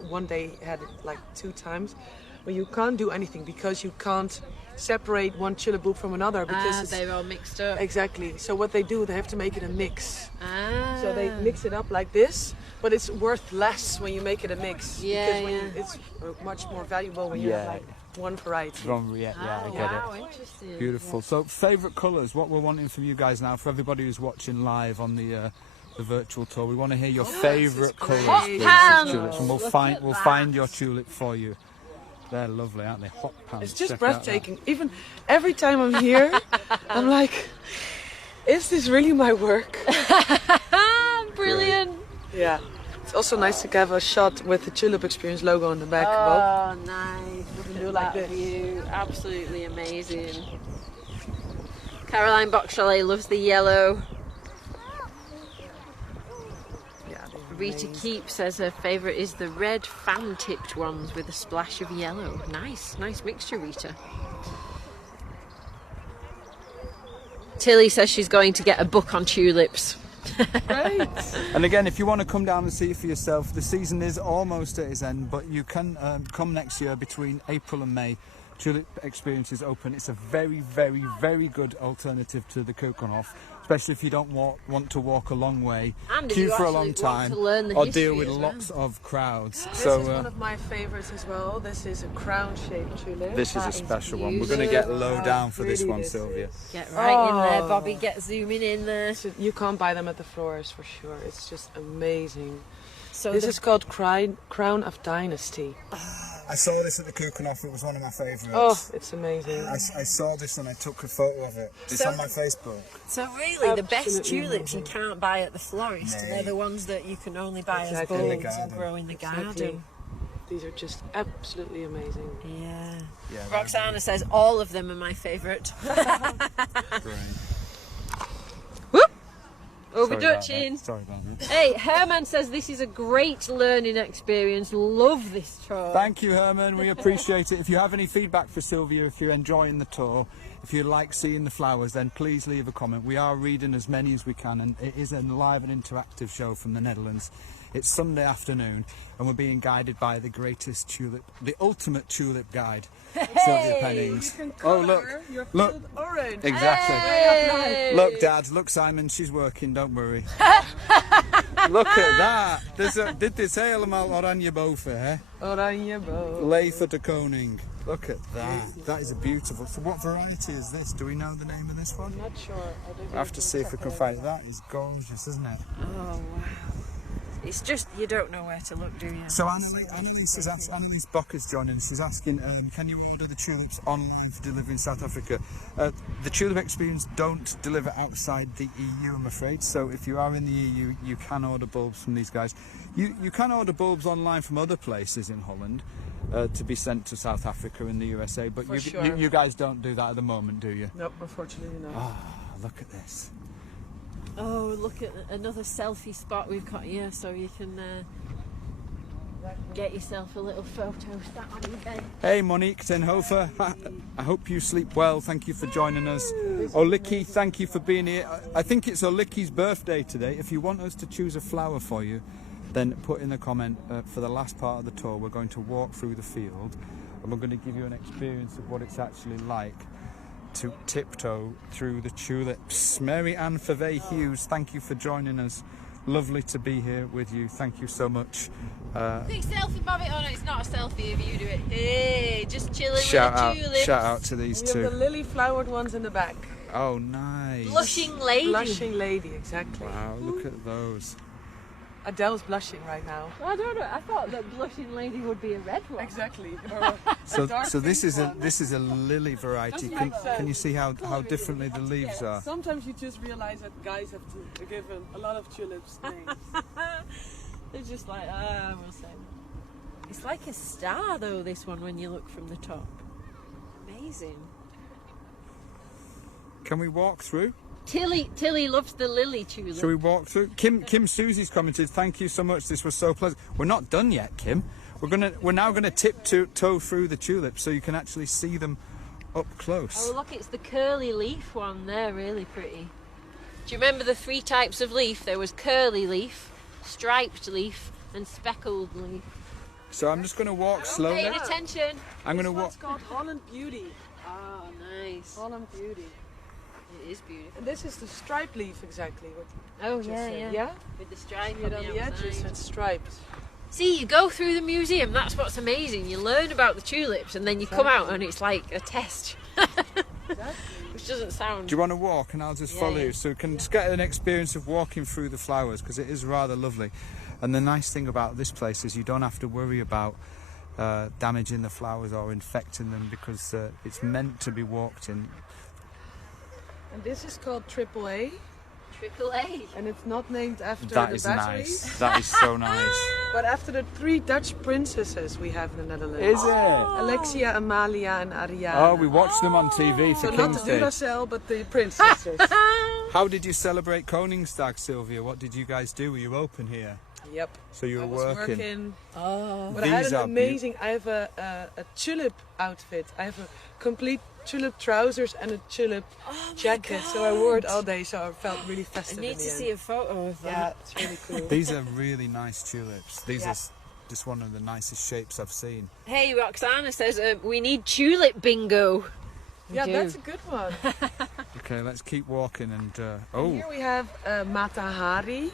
One day had it like 2 times, but you can't do anything because you can't separate one tulip bulb from another because it's, they're all mixed up. exactly. So what they do, they have to make it a mix. Ah. So they mix it up like this, but it's worth less when you make it a mix. Yeah, because when yeah. it's much more valuable when you have Yeah. like one variety. Yeah, I get wow, it. interesting. Beautiful. So, favourite colours, what we're wanting from you guys now, for everybody who's watching live on the virtual tour, we want to hear your favourite colours, Hot please, pants! of tulips, and we'll find your tulip for you. They're lovely, aren't they? Hot pants. It's just Check out that. breathtaking. Even every time I'm here, I'm like, is this really my work? Brilliant. Yeah. It's also nice to have a shot with the Tulip Experience logo on the back. Bob. Oh, nice. Look do at like that this. view. Absolutely amazing. Caroline Boxchalet loves the yellow. Yeah, they're Rita amazing. Keep says her favourite is the red fan-tipped ones with a splash of yellow. Nice mixture, Rita. Tilly says she's going to get a book on tulips. Great. And again, if you want to come down and see it for yourself, the season is almost at its end, but you can come next year between April and May. Tulip Experience is open. It's a very, very, very good alternative to the Keukenhof, especially if you don't want to walk a long way, And if queue you for a actually long want time, to learn the or history deal with as well. lots of crowds. This So is one of my favorites as well. This is a crown-shaped tulip. this is a That is special one. We're going to get low beautiful. down for this Really one, this Sylvia. Get right in there, Oh. Bobby. Get zooming in there. So you can't buy them at the florist for sure. It's just amazing. So This the- is called Crown of Dynasty. I saw this at the Keukenhof. It was one of my favourites. Oh, it's amazing. I saw this and I took a photo of it. It's So- on my Facebook. So really, the best Absolutely tulips you amazing. can't buy at the florist. No. They're the ones that you can only buy Exactly. as In the bulbs and garden. grow in the Exactly. garden. These are just absolutely amazing. Yeah. Yeah, Roxana says all of them are my favourite. Great. Overdutching. Sorry about that. Hey, Herman says this is a great learning experience. Love this tour. Thank you, Herman. We appreciate it. If you have any feedback for Sylvia, if you're enjoying the tour, if you like seeing the flowers, then please leave a comment. We are reading as many as we can, and it is a live and interactive show from the Netherlands. It's Sunday afternoon, and we're being guided by the greatest tulip, the ultimate tulip guide, Sylvia Pennings. Oh, look, Orange. exactly. Hey! Look, Dad, look, Simon, she's working, don't worry. Look at that. Dit is helemaal oranje boven, hè? Oranje boom. Lather de Koning. Look at that. That is a beautiful. So what variety is this? Do we know the name of this one? I'm not sure. I don't I have to see if we can find it. That is gorgeous, isn't it? Oh wow. It's just, you don't know where to look, do you? So Annelies Bokker's joining. She's asking, can you order the tulips online for delivery in South Africa? The Tulip Experience don't deliver outside the EU, I'm afraid. So if you are in the EU, you can order bulbs from these guys. You can order bulbs online from other places in Holland to be sent to South Africa and the USA. But you guys don't do that at the moment, do you? Nope, unfortunately not. Ah, look at this. Oh, look at another selfie spot we've got here, so you can get yourself a little photo sat on your bed. Hey Monique Tenhofer, I hope you sleep well. Thank you for joining us. Oliki, thank you for being here. I think it's Oliki's birthday today. If you want us to choose a flower for you, then put in a comment. For the last part of the tour, we're going to walk through the field and we're going to give you an experience of what it's actually like to tiptoe through the tulips. Mary Ann Fevey Hughes, thank you for joining us. Lovely to be here with you. Thank you so much. Big selfie, Bobby. Oh no, it's not a selfie if you do it. Hey, just chilling with Shout the out, tulips. shout out to these We have the two. lily flowered ones in the back. Oh, nice. Blushing lady. Blushing lady, exactly. Wow, look at those. Adele's blushing right now. I don't know. I thought that blushing lady would be a red one. Exactly. So this is a lily variety. Can you see how differently the leaves are? Sometimes you just realize that guys have to give them a lot of tulips names. They're just like, we'll say. It's like a star though, this one, when you look from the top. Amazing. Can we walk through? Tilly loves the lily tulip. Shall we walk through? Kim Susie's commented, thank you so much, this was so pleasant. We're not done yet, Kim. We're now gonna tiptoe through the tulips so you can actually see them up close. Oh look, it's the curly leaf one there, really pretty. Do you remember the 3 types of leaf? There was curly leaf, striped leaf and speckled leaf. So I'm just gonna walk slowly. Pay attention. I'm gonna This walk. one's called Holland Beauty. Oh nice. Holland Beauty. It is beautiful. And this is the striped leaf exactly. What Oh you yeah, said. yeah. Yeah? With the stripe See it on the edges, outside. it's striped. See, you go through the museum, that's what's amazing. You learn about the tulips and then you come out and it's like a test. Which doesn't sound... Do you want to walk and I'll just follow you so you can just get an experience of walking through the flowers because it is rather lovely. And the nice thing about this place is you don't have to worry about damaging the flowers or infecting them because it's meant to be walked in. And this is called AAA. AAA. And it's not named after That the is batteries, nice. That is so nice. but after the 3 Dutch princesses we have in the Netherlands. Is it? Alexia, Amalia and Ariana. Oh, we watched them on TV for So not King's the Day. Duracell, but the princesses. How did you celebrate Koningsdag, Sylvia? What did you guys do? Were you open here? Yep. So you were I was working. Oh. But I had These an are amazing, I have a tulip outfit. I have a complete tulip trousers and a tulip jacket. So I wore it all day, so I felt really I festive need in to the end. see a photo of Yeah, that. it's really cool. These are really nice tulips. These Yeah. are just one of the nicest shapes I've seen. Hey, Roxana says we need tulip bingo. Yeah, do. that's a good one. Okay, let's keep walking and Here we have Matahari.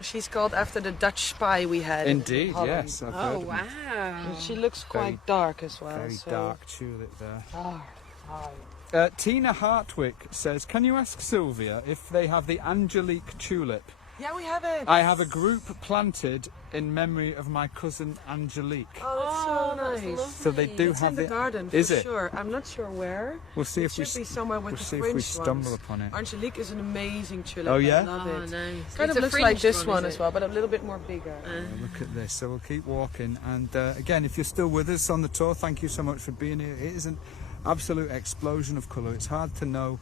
She's called after the Dutch spy we had. in indeed, Holland. yes, I've heard Oh, of them. wow. And she looks Very- quite dark as well. Very so. dark tulip there. Dark. Tina Hartwick says, can you ask Sylvia if they have the Angelique tulip? Yeah, we have it. I have a group planted in memory of my cousin Angelique. Oh, that's so nice. lovely. So they do It's have in the garden, Is for it? sure. I'm not sure where. We'll see It if we should be somewhere with we'll the see fringe if we stumble ones. upon it. Angelique is an amazing tulip. Oh, yeah? I love Oh, it. nice. Kind It's of a looks like fringed this one is as it? well, but a little bit more bigger. Look at this. So we'll keep walking. And again, if you're still with us on the tour, thank you so much for being here. It is an absolute explosion of colour. It's hard to know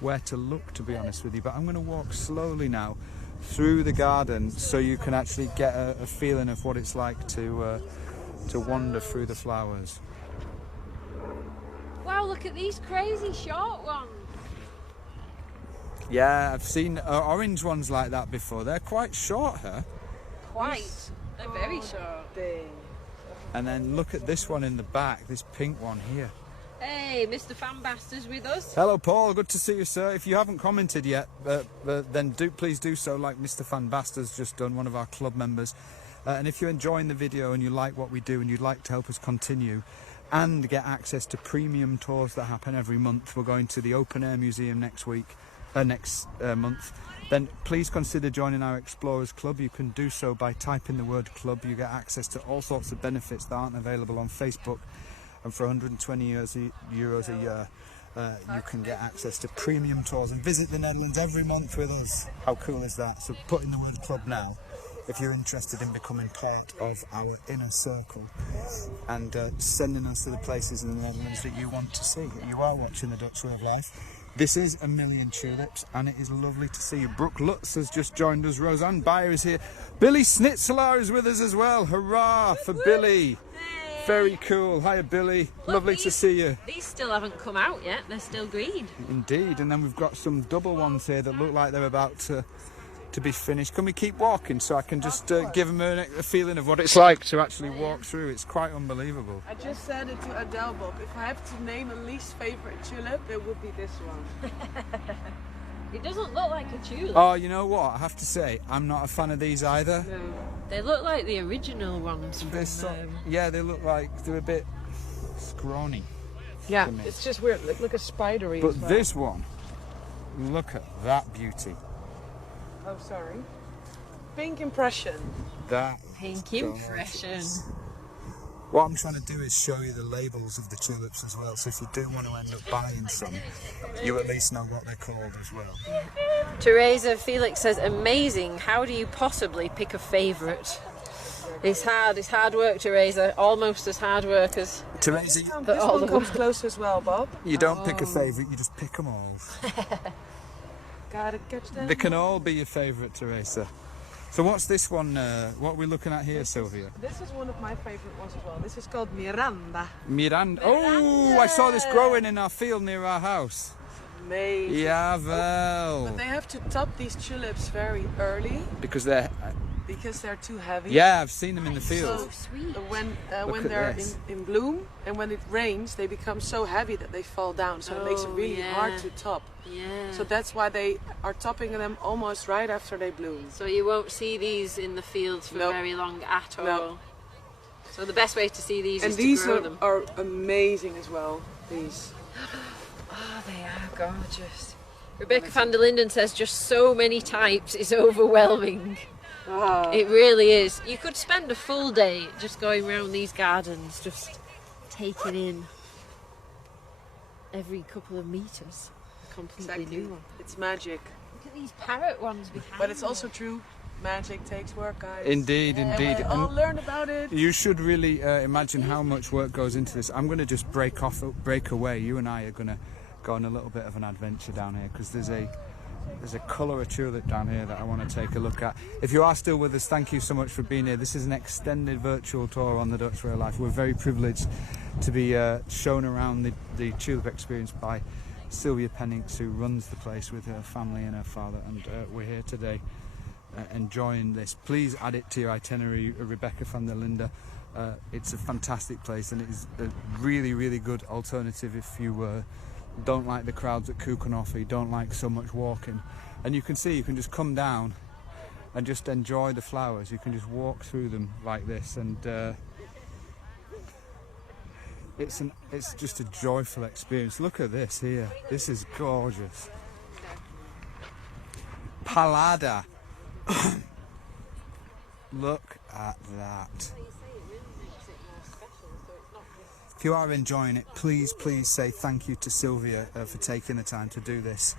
where to look, to be honest with you. But I'm going to walk slowly now through the garden so you can actually get a feeling of what it's like to wander through the flowers. Wow, look at these crazy short ones. Yeah, I've seen orange ones like that before. They're quite short, huh? Quite. They're very short. Dang. And then look at this one in the back, this pink one here. Hey, Mr. Fanbaster's with us. Hello, Paul. Good to see you, sir. If you haven't commented yet, then please do so, like Mr. Fanbaster's just done, one of our club members. And if you're enjoying the video and you like what we do and you'd like to help us continue and get access to premium tours that happen every month, we're going to the Open Air Museum next month, then please consider joining our Explorers Club. You can do so by typing the word club. You get access to all sorts of benefits that aren't available on Facebook. And for 120 euros a year, you can get access to premium tours and visit the Netherlands every month with us. How cool is that? So put in the word club now if you're interested in becoming part of our inner circle and sending us to the places in the Netherlands that you want to see. You are watching the Dutch Way of Life. This is A Million Tulips, and it is lovely to see you. Brooke Lutz has just joined us. Roseanne Bayer is here. Billy Schnitzelaar is with us as well. Hurrah for Billy. Very cool. Hiya, Billy. Look, Lovely to see you. These still haven't come out yet. They're still green. Indeed. And then we've got some double ones here that look like they're about to be finished. Can we keep walking so I can just give them a feeling of what it's like to actually walk through? It's quite unbelievable. I just said it to Adele, Bob. If I have to name a least favorite tulip, it would be this one. It doesn't look like a tulip. Oh, you know what? I have to say, I'm not a fan of these either. No. They look like the original ones from yeah, they look like they're a bit scrawny. Yeah, it's just weird. Look a spidery. But this one, look at that beauty. Oh, sorry. Pink impression. That Pink impression. What I'm trying to do is show you the labels of the tulips as well, so if you do want to end up buying some, you at least know what they're called as well. Teresa Felix says, amazing, how do you possibly pick a favourite? It's hard work, Teresa, almost as hard work as... Teresa, this one comes close as well, Bob. You don't pick a favourite, you just pick them all. Gotta catch them. They can all be your favourite, Teresa. So what's this one, what are we looking at here, Sylvia? This is one of my favourite ones as well. This is called Miranda. Miranda. Oh, I saw this growing in our field near our house. Amazing. Yeah, well. But they have to top these tulips very early. Because they're too heavy. Yeah, I've seen them in the field. So sweet. When they're in bloom and when it rains, they become so heavy that they fall down. So it makes it really hard to top. Yeah. So that's why they are topping them almost right after they bloom. So you won't see these in the fields for very long at all. No. So the best way to see these and is these to grow them. are amazing as well. These. Oh, they are gorgeous. Rebecca van der Linden says just so many types is overwhelming. It really is. You could spend a full day just going around these gardens, just taking in every couple of meters. Completely new one. It's magic. Look at these parrot ones behind. But it's also true. Magic takes work, guys. Indeed, indeed. And we all learn about it. You should really imagine how much work goes into this. I'm going to just break away. You and I are going to go on a little bit of an adventure down here because there's a colour of tulip down here that I want to take a look at. If you are still with us, thank you so much for being here. This is an extended virtual tour on the Dutch Way of Life. We're very privileged to be shown around the Tulip Experience by Sylvia Pennings, who runs the place with her family and her father, and we're here today enjoying this. Please add it to your itinerary, Rebecca van der Linden. It's a fantastic place and it is a really, really good alternative if you don't like the crowds at Keukenhof, you don't like so much walking. And you can see, you can just come down and just enjoy the flowers. You can just walk through them like this, and it's just a joyful experience. Look at this here. This is gorgeous. Palada. Look at that. If you are enjoying it, please say thank you to Sylvia for taking the time to do this.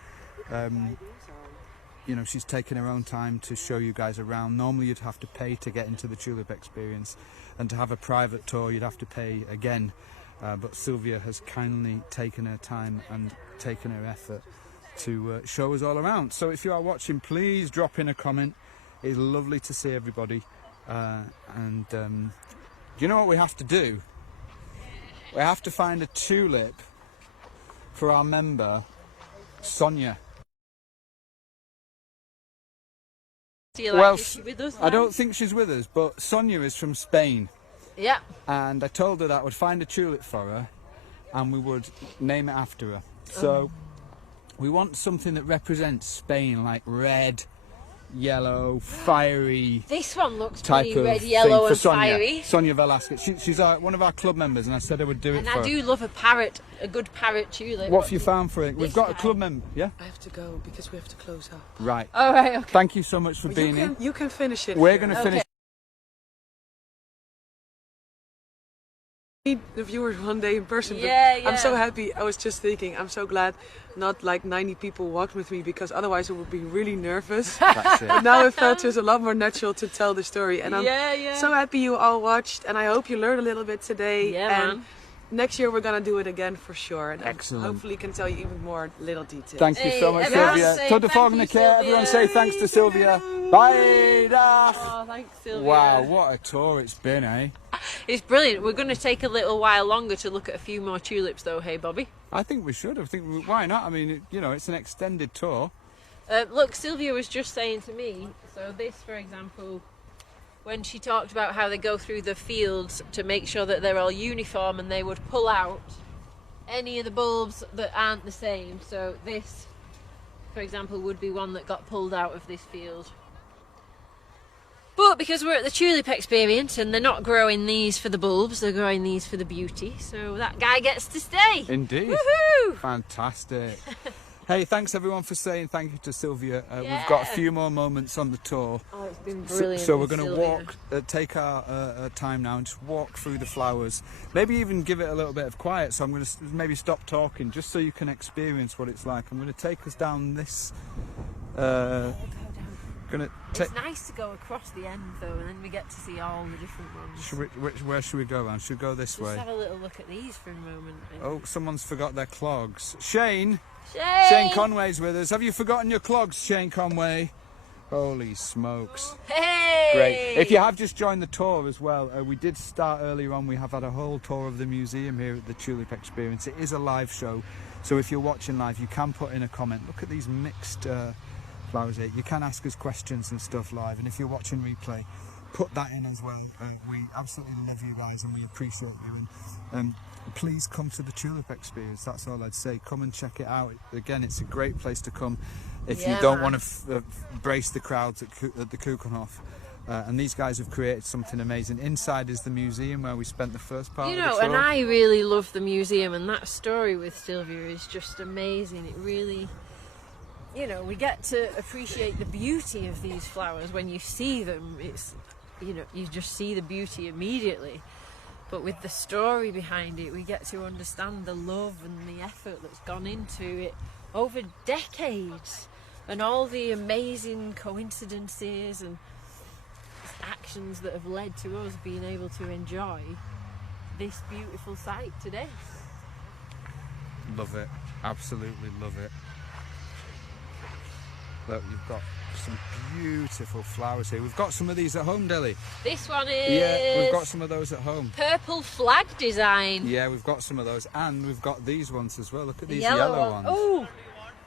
You know, she's taken her own time to show you guys around. Normally you'd have to pay to get into the Tulip Experience, and to have a private tour you'd have to pay again. But Sylvia has kindly taken her time and taken her effort to show us all around. So if you are watching, please drop in a comment. It's lovely to see everybody. Do you know what we have to do? We have to find a tulip for our member, Sonia. Do you like, is she with us now? I don't think she's with us, but Sonia is from Spain. Yeah. And I told her that I would find a tulip for her, and we would name it after her. So we want something that represents Spain, like red, yellow, fiery. This one looks Type pretty of red, thing yellow, for and Sonia. fiery. Sonia Velasquez. She's one of our club members, and I said I would do it And for I her. do love a parrot, a good parrot tulip. What have you found for it? We've This got a guy. club member. Yeah. I have to go because we have to close up. Right. All right, okay. Thank you so much for being in. You can finish it. We're here. going to Okay. finish. Meet the viewers one day in person. But Yeah, I'm so yeah. happy. I was just thinking, I'm so glad not like 90 people walked with me, because otherwise I would be really nervous. That's it. But now it felt just a lot more natural to tell the story. And I'm Yeah. so happy you all watched, and I hope you learned a little bit today. Yeah, and man. next year we're gonna do it again for sure. And Excellent. hopefully can tell you even more little details. Thank you so Hey, much, everyone Sylvia. say Tot de thank volgende you, keer. Sylvia. Everyone say thanks to Sylvia. Bye. Dag. Oh, thanks, Sylvia. Wow, what a tour it's been, eh? It's brilliant. We're going to take a little while longer to look at a few more tulips, though. Hey, Bobby. I think we should. Why not? I mean, it's an extended tour. Look, Sylvia was just saying to me. So this, for example, when she talked about how they go through the fields to make sure that they're all uniform, and they would pull out any of the bulbs that aren't the same. So this, for example, would be one that got pulled out of this field. But because we're at the Tulip Experience and they're not growing these for the bulbs, they're growing these for the beauty. So that guy gets to stay. Indeed. Woohoo! Fantastic. Hey, thanks everyone for saying thank you to Sylvia. We've Yeah. got a few more moments on the tour. Oh, it's been So, brilliant. so we're with going to Sylvia. walk, take our time now and just walk through the flowers. Maybe even give it a little bit of quiet. So I'm going to maybe stop talking just so you can experience what it's like. I'm going to take us down this. Going to take. It's nice to go across the end though, and then we get to see all the different ones. Where should we go around? Should we go this Just way? have a little look at these for a moment. Oh, someone's forgot their clogs. Shane Shane! Conway's with us. Have you forgotten your clogs, Shane Conway? Holy smokes. Hey! Great. If you have just joined the tour as well, we did start earlier on. We have had a whole tour of the museum here at the Tulip Experience. It is a live show, so if you're watching live, you can put in a comment. Look at these mixed flowers here. You can ask us questions and stuff live, and if you're watching replay, put that in as well. We absolutely love you guys and we appreciate you. And please come to the Tulip Experience. That's all I'd say. Come and check it out. Again, it's a great place to come if you don't want to brace the crowds at the Kuchenhof. And these guys have created something amazing. Inside is the museum where we spent the first part of the tour. And I really love the museum, and that story with Sylvia is just amazing. It really, we get to appreciate the beauty of these flowers when you see them. It's, you just see the beauty immediately. But with the story behind it, we get to understand the love and the effort that's gone into it over decades, and all the amazing coincidences and actions that have led to us being able to enjoy this beautiful site today. Love it. Absolutely love it. Look, you've got some beautiful flowers here. We've got some of these at home, Deli. This one is Yeah, we've got some of those at home. purple flag design. Yeah, we've got some of those, and we've got these ones as well. Look at The these yellow yellow one. ones. Oh,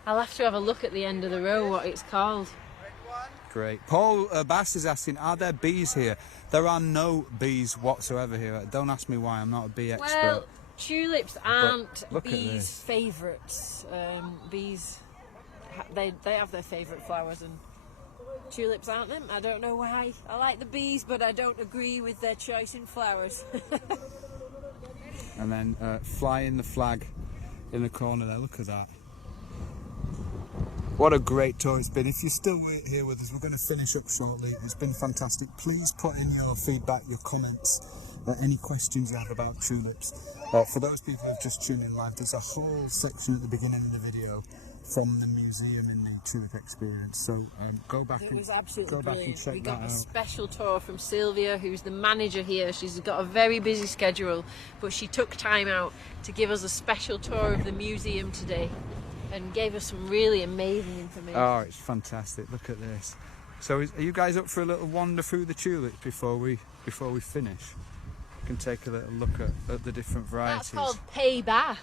I'll have to have a look at the end of the row what it's called. Great. Paul Bass is asking, are there bees here? There are no bees whatsoever here. Don't ask me why, I'm not a bee expert. Well, tulips aren't look at bees' this. favourites. Bees, they have their favourite flowers, and tulips aren't them. I don't know why. I like the bees, but I don't agree with their choice in flowers. And then flying the flag in the corner there, look at that. What a great tour it's been. If you're still here with us, we're going to finish up shortly. It's been fantastic. Please put in your feedback, your comments, any questions you have about tulips. For those people who have just tuned in live, there's a whole section at the beginning of the video from the museum in the Tulip Experience. So go back It and was absolutely go back brilliant. and check We that got a out. special tour from Sylvia, who's the manager here. She's got a very busy schedule, but she took time out to give us a special tour of the museum today and gave us some really amazing information. Oh, it's fantastic. Look at this. So are you guys up for a little wander through the tulips before we finish? You can take a little look at the different varieties. That's called Pays-Bas.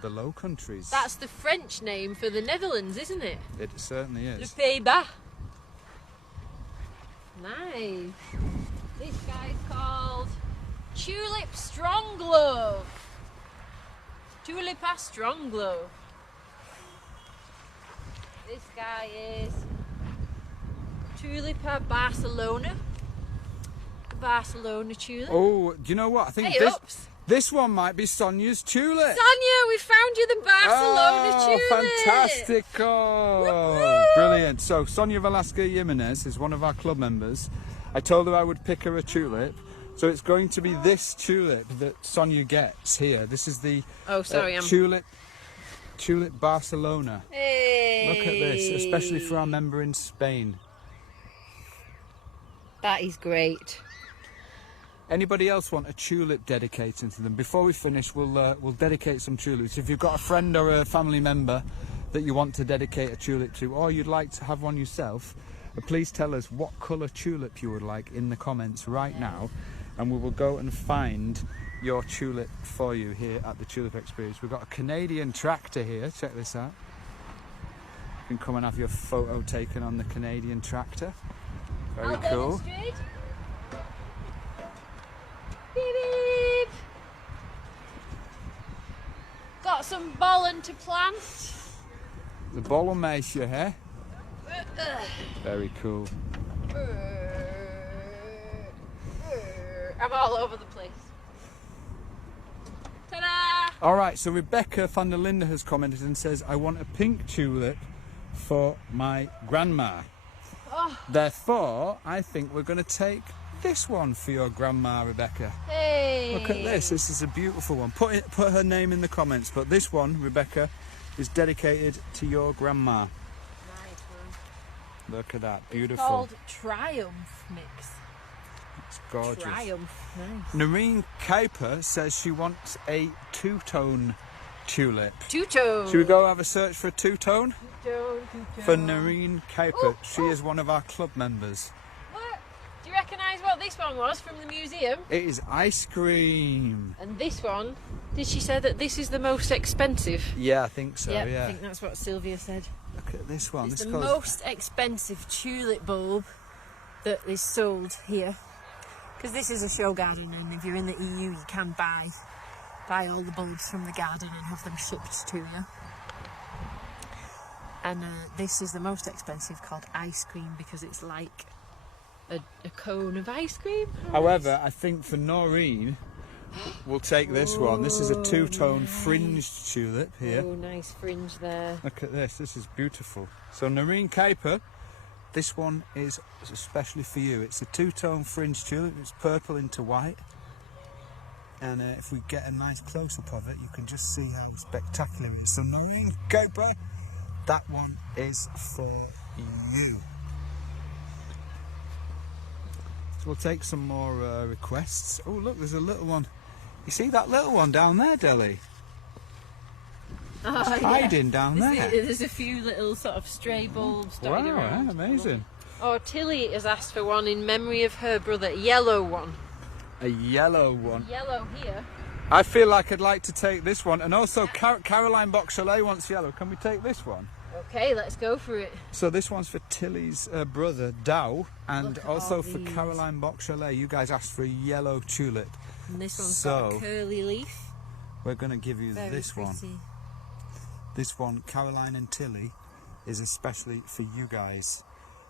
The Low Countries. That's the French name for the Netherlands, isn't it? It certainly Le is. Pays-Bas. Nice. This guy's called Tulip Strong Glove. Tulipa Strong Glow. This guy is Tulipa Barcelona. Barcelona tulip. Oh, do you know what? I think Hey, oops. this one might be Sonia's tulip. Sonia, we found you the Barcelona tulip. Fantastic! Oh, brilliant. So Sonia Velasco Jimenez is one of our club members. I told her I would pick her a tulip. So it's going to be this tulip that Sonia gets here. This is the tulip Barcelona. Hey. Look at this, especially for our member in Spain. That is great. Anybody else want a tulip dedicated to them? Before we finish, we'll dedicate some tulips. If you've got a friend or a family member that you want to dedicate a tulip to, or you'd like to have one yourself, please tell us what colour tulip you would like in the comments right now, and we will go and find your tulip for you here at the Tulip Experience. We've got a Canadian tractor here. Check this out. You can come and have your photo taken on the Canadian tractor. Very I'll cool. demonstrate. Beep, beep. Got some pollen to plant. The bollemeisje, hè? Very cool. I'm all over the place. Ta-da! All right, so Rebecca van der Linde has commented and says, I want a pink tulip for my grandma. Oh. Therefore, I think we're going to take this one for your grandma, Rebecca. Hey! Look at this. This is a beautiful one. Put her name in the comments. But this one, Rebecca, is dedicated to your grandma. Nice one. Look at that. It's Beautiful. called Triumph Mix. It's gorgeous. Triumph. Nice. Noreen Kuiper says she wants a two-tone tulip. Two-tone. Should we go have a search for a two-tone? Two-tone. For Noreen Kuiper. Ooh, She is one of our club members. Look, do you recognise what this one was from the museum? It is ice cream. And this one, did she say that this is the most expensive? Yeah, I think so, Yep, yeah. I think that's what Sylvia said. Look at this one. It's This the goes... most expensive tulip bulb that is sold here. Because this is a show garden, and if you're in the EU, you can buy all the bulbs from the garden and have them shipped to you. And this is the most expensive, called ice cream, because it's like a cone of ice cream. However, I think for Noreen, we'll take this one. This is a two-tone nice. fringed tulip here. Oh, nice fringe there. Look at this. This is beautiful. So Noreen Kuiper, this one is especially for you. It's a two-tone fringed tulip. It's purple into white. And if we get a nice close-up of it, you can just see how spectacular it is. So Noreen Kuiper, that one is for you. So we'll take some more requests. Oh, look, there's a little one. You see that little one down there, Deli? Oh, Hiding down there. There's a few little sort of stray bulbs Wow, dotted around. yeah, amazing. Oh, Tilly has asked for one in memory of her brother. Yellow one. A yellow one. Yellow here. I feel like I'd like to take this one. And also Caroline Boxchalet wants yellow. Can we take this one? Okay, let's go for it. So this one's for Tilly's brother, Dow. And Look at also all for these. Caroline Boxchalet. You guys asked for a yellow tulip. And this one's So, got a curly leaf. We're going to give you Very this one. pretty. This one, Caroline and Tilly, is especially for you guys.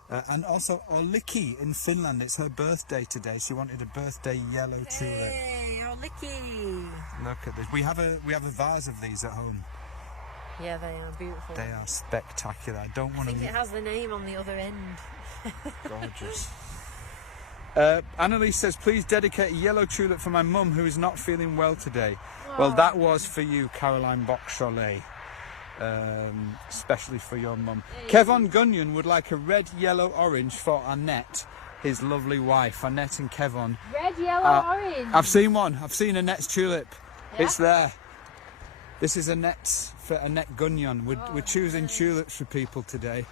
And also Olikki in Finland. It's her birthday today. She wanted a birthday yellow tulip. Hey, Olikki. Look at this. We have a vase of these at home. Yeah, they are beautiful. They are spectacular. I don't I want think to. it has the name on the other end. Gorgeous. Annalise says, please dedicate a yellow tulip for my mum who is not feeling well today. Well, that was for you, Caroline Boxchalet. Especially for your mum. Kevon Gunyon would like a red, yellow, orange for Annette, his lovely wife. Annette and Kevon. Red, yellow, orange. I've seen one. I've seen Annette's tulip. Yeah? It's there. This is Annette's for Annette Gunyon. We're choosing tulips for people today.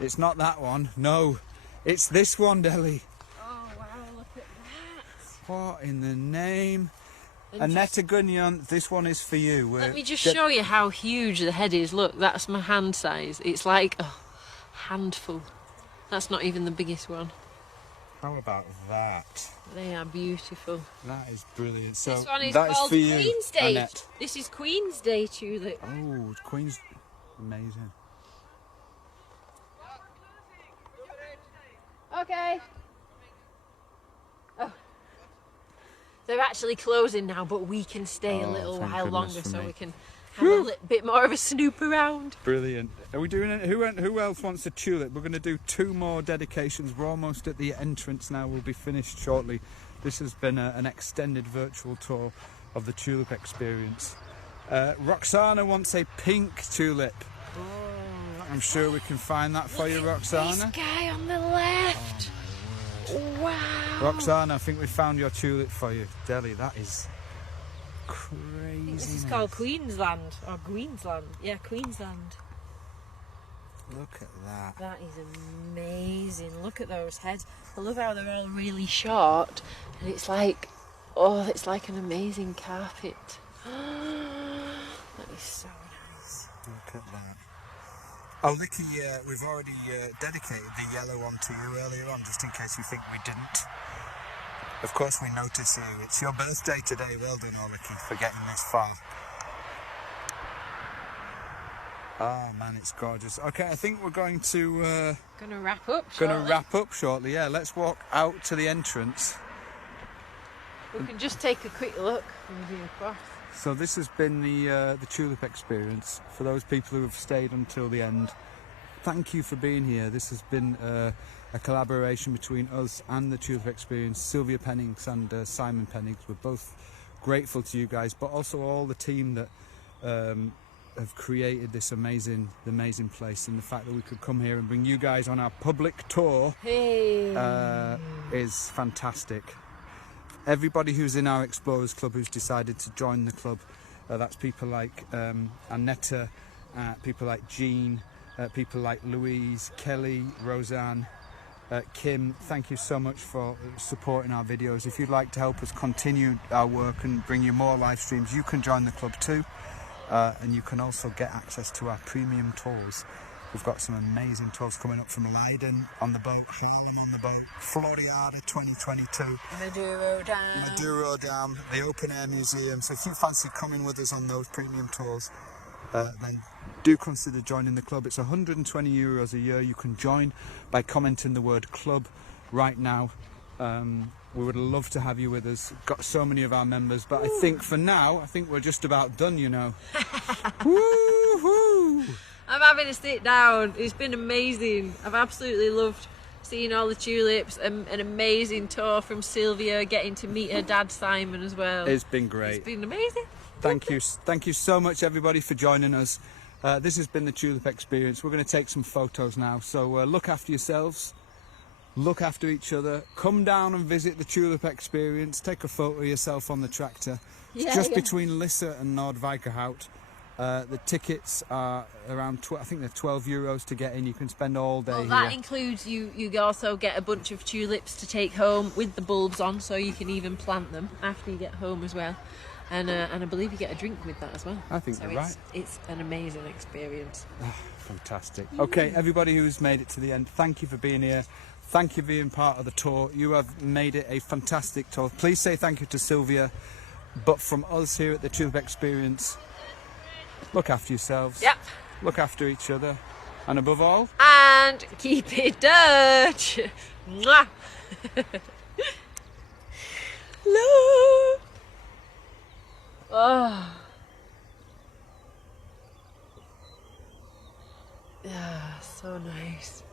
It's not that one. No, it's this one, Deli. Oh wow, look at that. What in the name? And Annette Gunyon, this one is for you. let me just show you how huge the head is. Look, that's my hand size. It's like a handful. That's not even the biggest one. How about that? They are beautiful. That is brilliant. So This one is that called for you, Queen's Day. Annette. This is Queen's Day tulip. Oh, Queen's amazing. Okay. Oh. They're actually closing now, but we can stay a Oh, little thank while goodness longer for so me. we can have a bit more of a snoop around. Brilliant. Are we doing it? Who else wants a tulip? We're going to do 2 more dedications. We're almost at the entrance now. We'll be finished shortly. This has been an extended virtual tour of the Tulip Experience. Roxana wants a pink tulip. I'm sure we can find that for you, Roxana. This guy on the left. Wow. Roxana, I think we found your tulip for you. Deli, that is crazy. This is nice. called Queensland or Queensland. Yeah, Queensland. Look at that. That is amazing. Look at those heads. I love how they're all really short, and it's like, oh, it's like an amazing carpet. That is so nice. Look at that. Oh, Licky, we've already dedicated the yellow one to you earlier on, just in case you think we didn't. Of course, we notice you. It's your birthday today. Well done, Licky, for getting this far. Oh man, it's gorgeous. Okay, I think we're going to Gonna wrap up. wrap up shortly. Yeah, let's walk out to the entrance. We can just take a quick look from here across. So this has been the Tulip Experience. For those people who have stayed until the end, thank you for being here. This has been a collaboration between us and the Tulip Experience. Sylvia Pennings and Simon Pennings. We're both grateful to you guys, but also all the team that have created this amazing place, and the fact that we could come here and bring you guys on our public tour is fantastic. Everybody who's in our Explorers Club who's decided to join the club, that's people like Annetta, people like Jean, people like Louise, Kelly, Roseanne, Kim. Thank you so much for supporting our videos. If you'd like to help us continue our work and bring you more live streams, you can join the club too, and you can also get access to our premium tours. We've got some amazing tours coming up from Leiden on the boat, Haarlem on the boat, Floriada 2022, Maduro Dam, the Open Air Museum. So if you fancy coming with us on those premium tours, then do consider joining the club. It's €120 a year. You can join by commenting the word club right now. We would love to have you with us. Got so many of our members, but I think for now, I think we're just about done, you know. Woo-hoo! I'm having to sit down. It's been amazing. I've absolutely loved seeing all the tulips. An amazing tour from Sylvia, getting to meet her dad Simon as well. It's been great. It's been amazing. Thank you so much everybody for joining us. This has been the Tulip Experience. We're going to take some photos now, so look after yourselves, look after each other, come down and visit the Tulip Experience, take a photo of yourself on the tractor. It's just between Lissa and Noordwijkerhout. The tickets are around, I think they're €12 to get in. You can spend all day here. That includes you also get a bunch of tulips to take home with the bulbs on, so you can even plant them after you get home as well. And I believe you get a drink with that as well. I think so you're right. It's an amazing experience. Fantastic. Okay, everybody who's made it to the end, thank you for being here. Thank you for being part of the tour. You have made it a fantastic tour. Please say thank you to Sylvia. But from us here at the Tulip Experience, look after yourselves. Yep. Look after each other. And above all, And keep it Dutch. Mwah. Love. Oh. Yeah, so nice.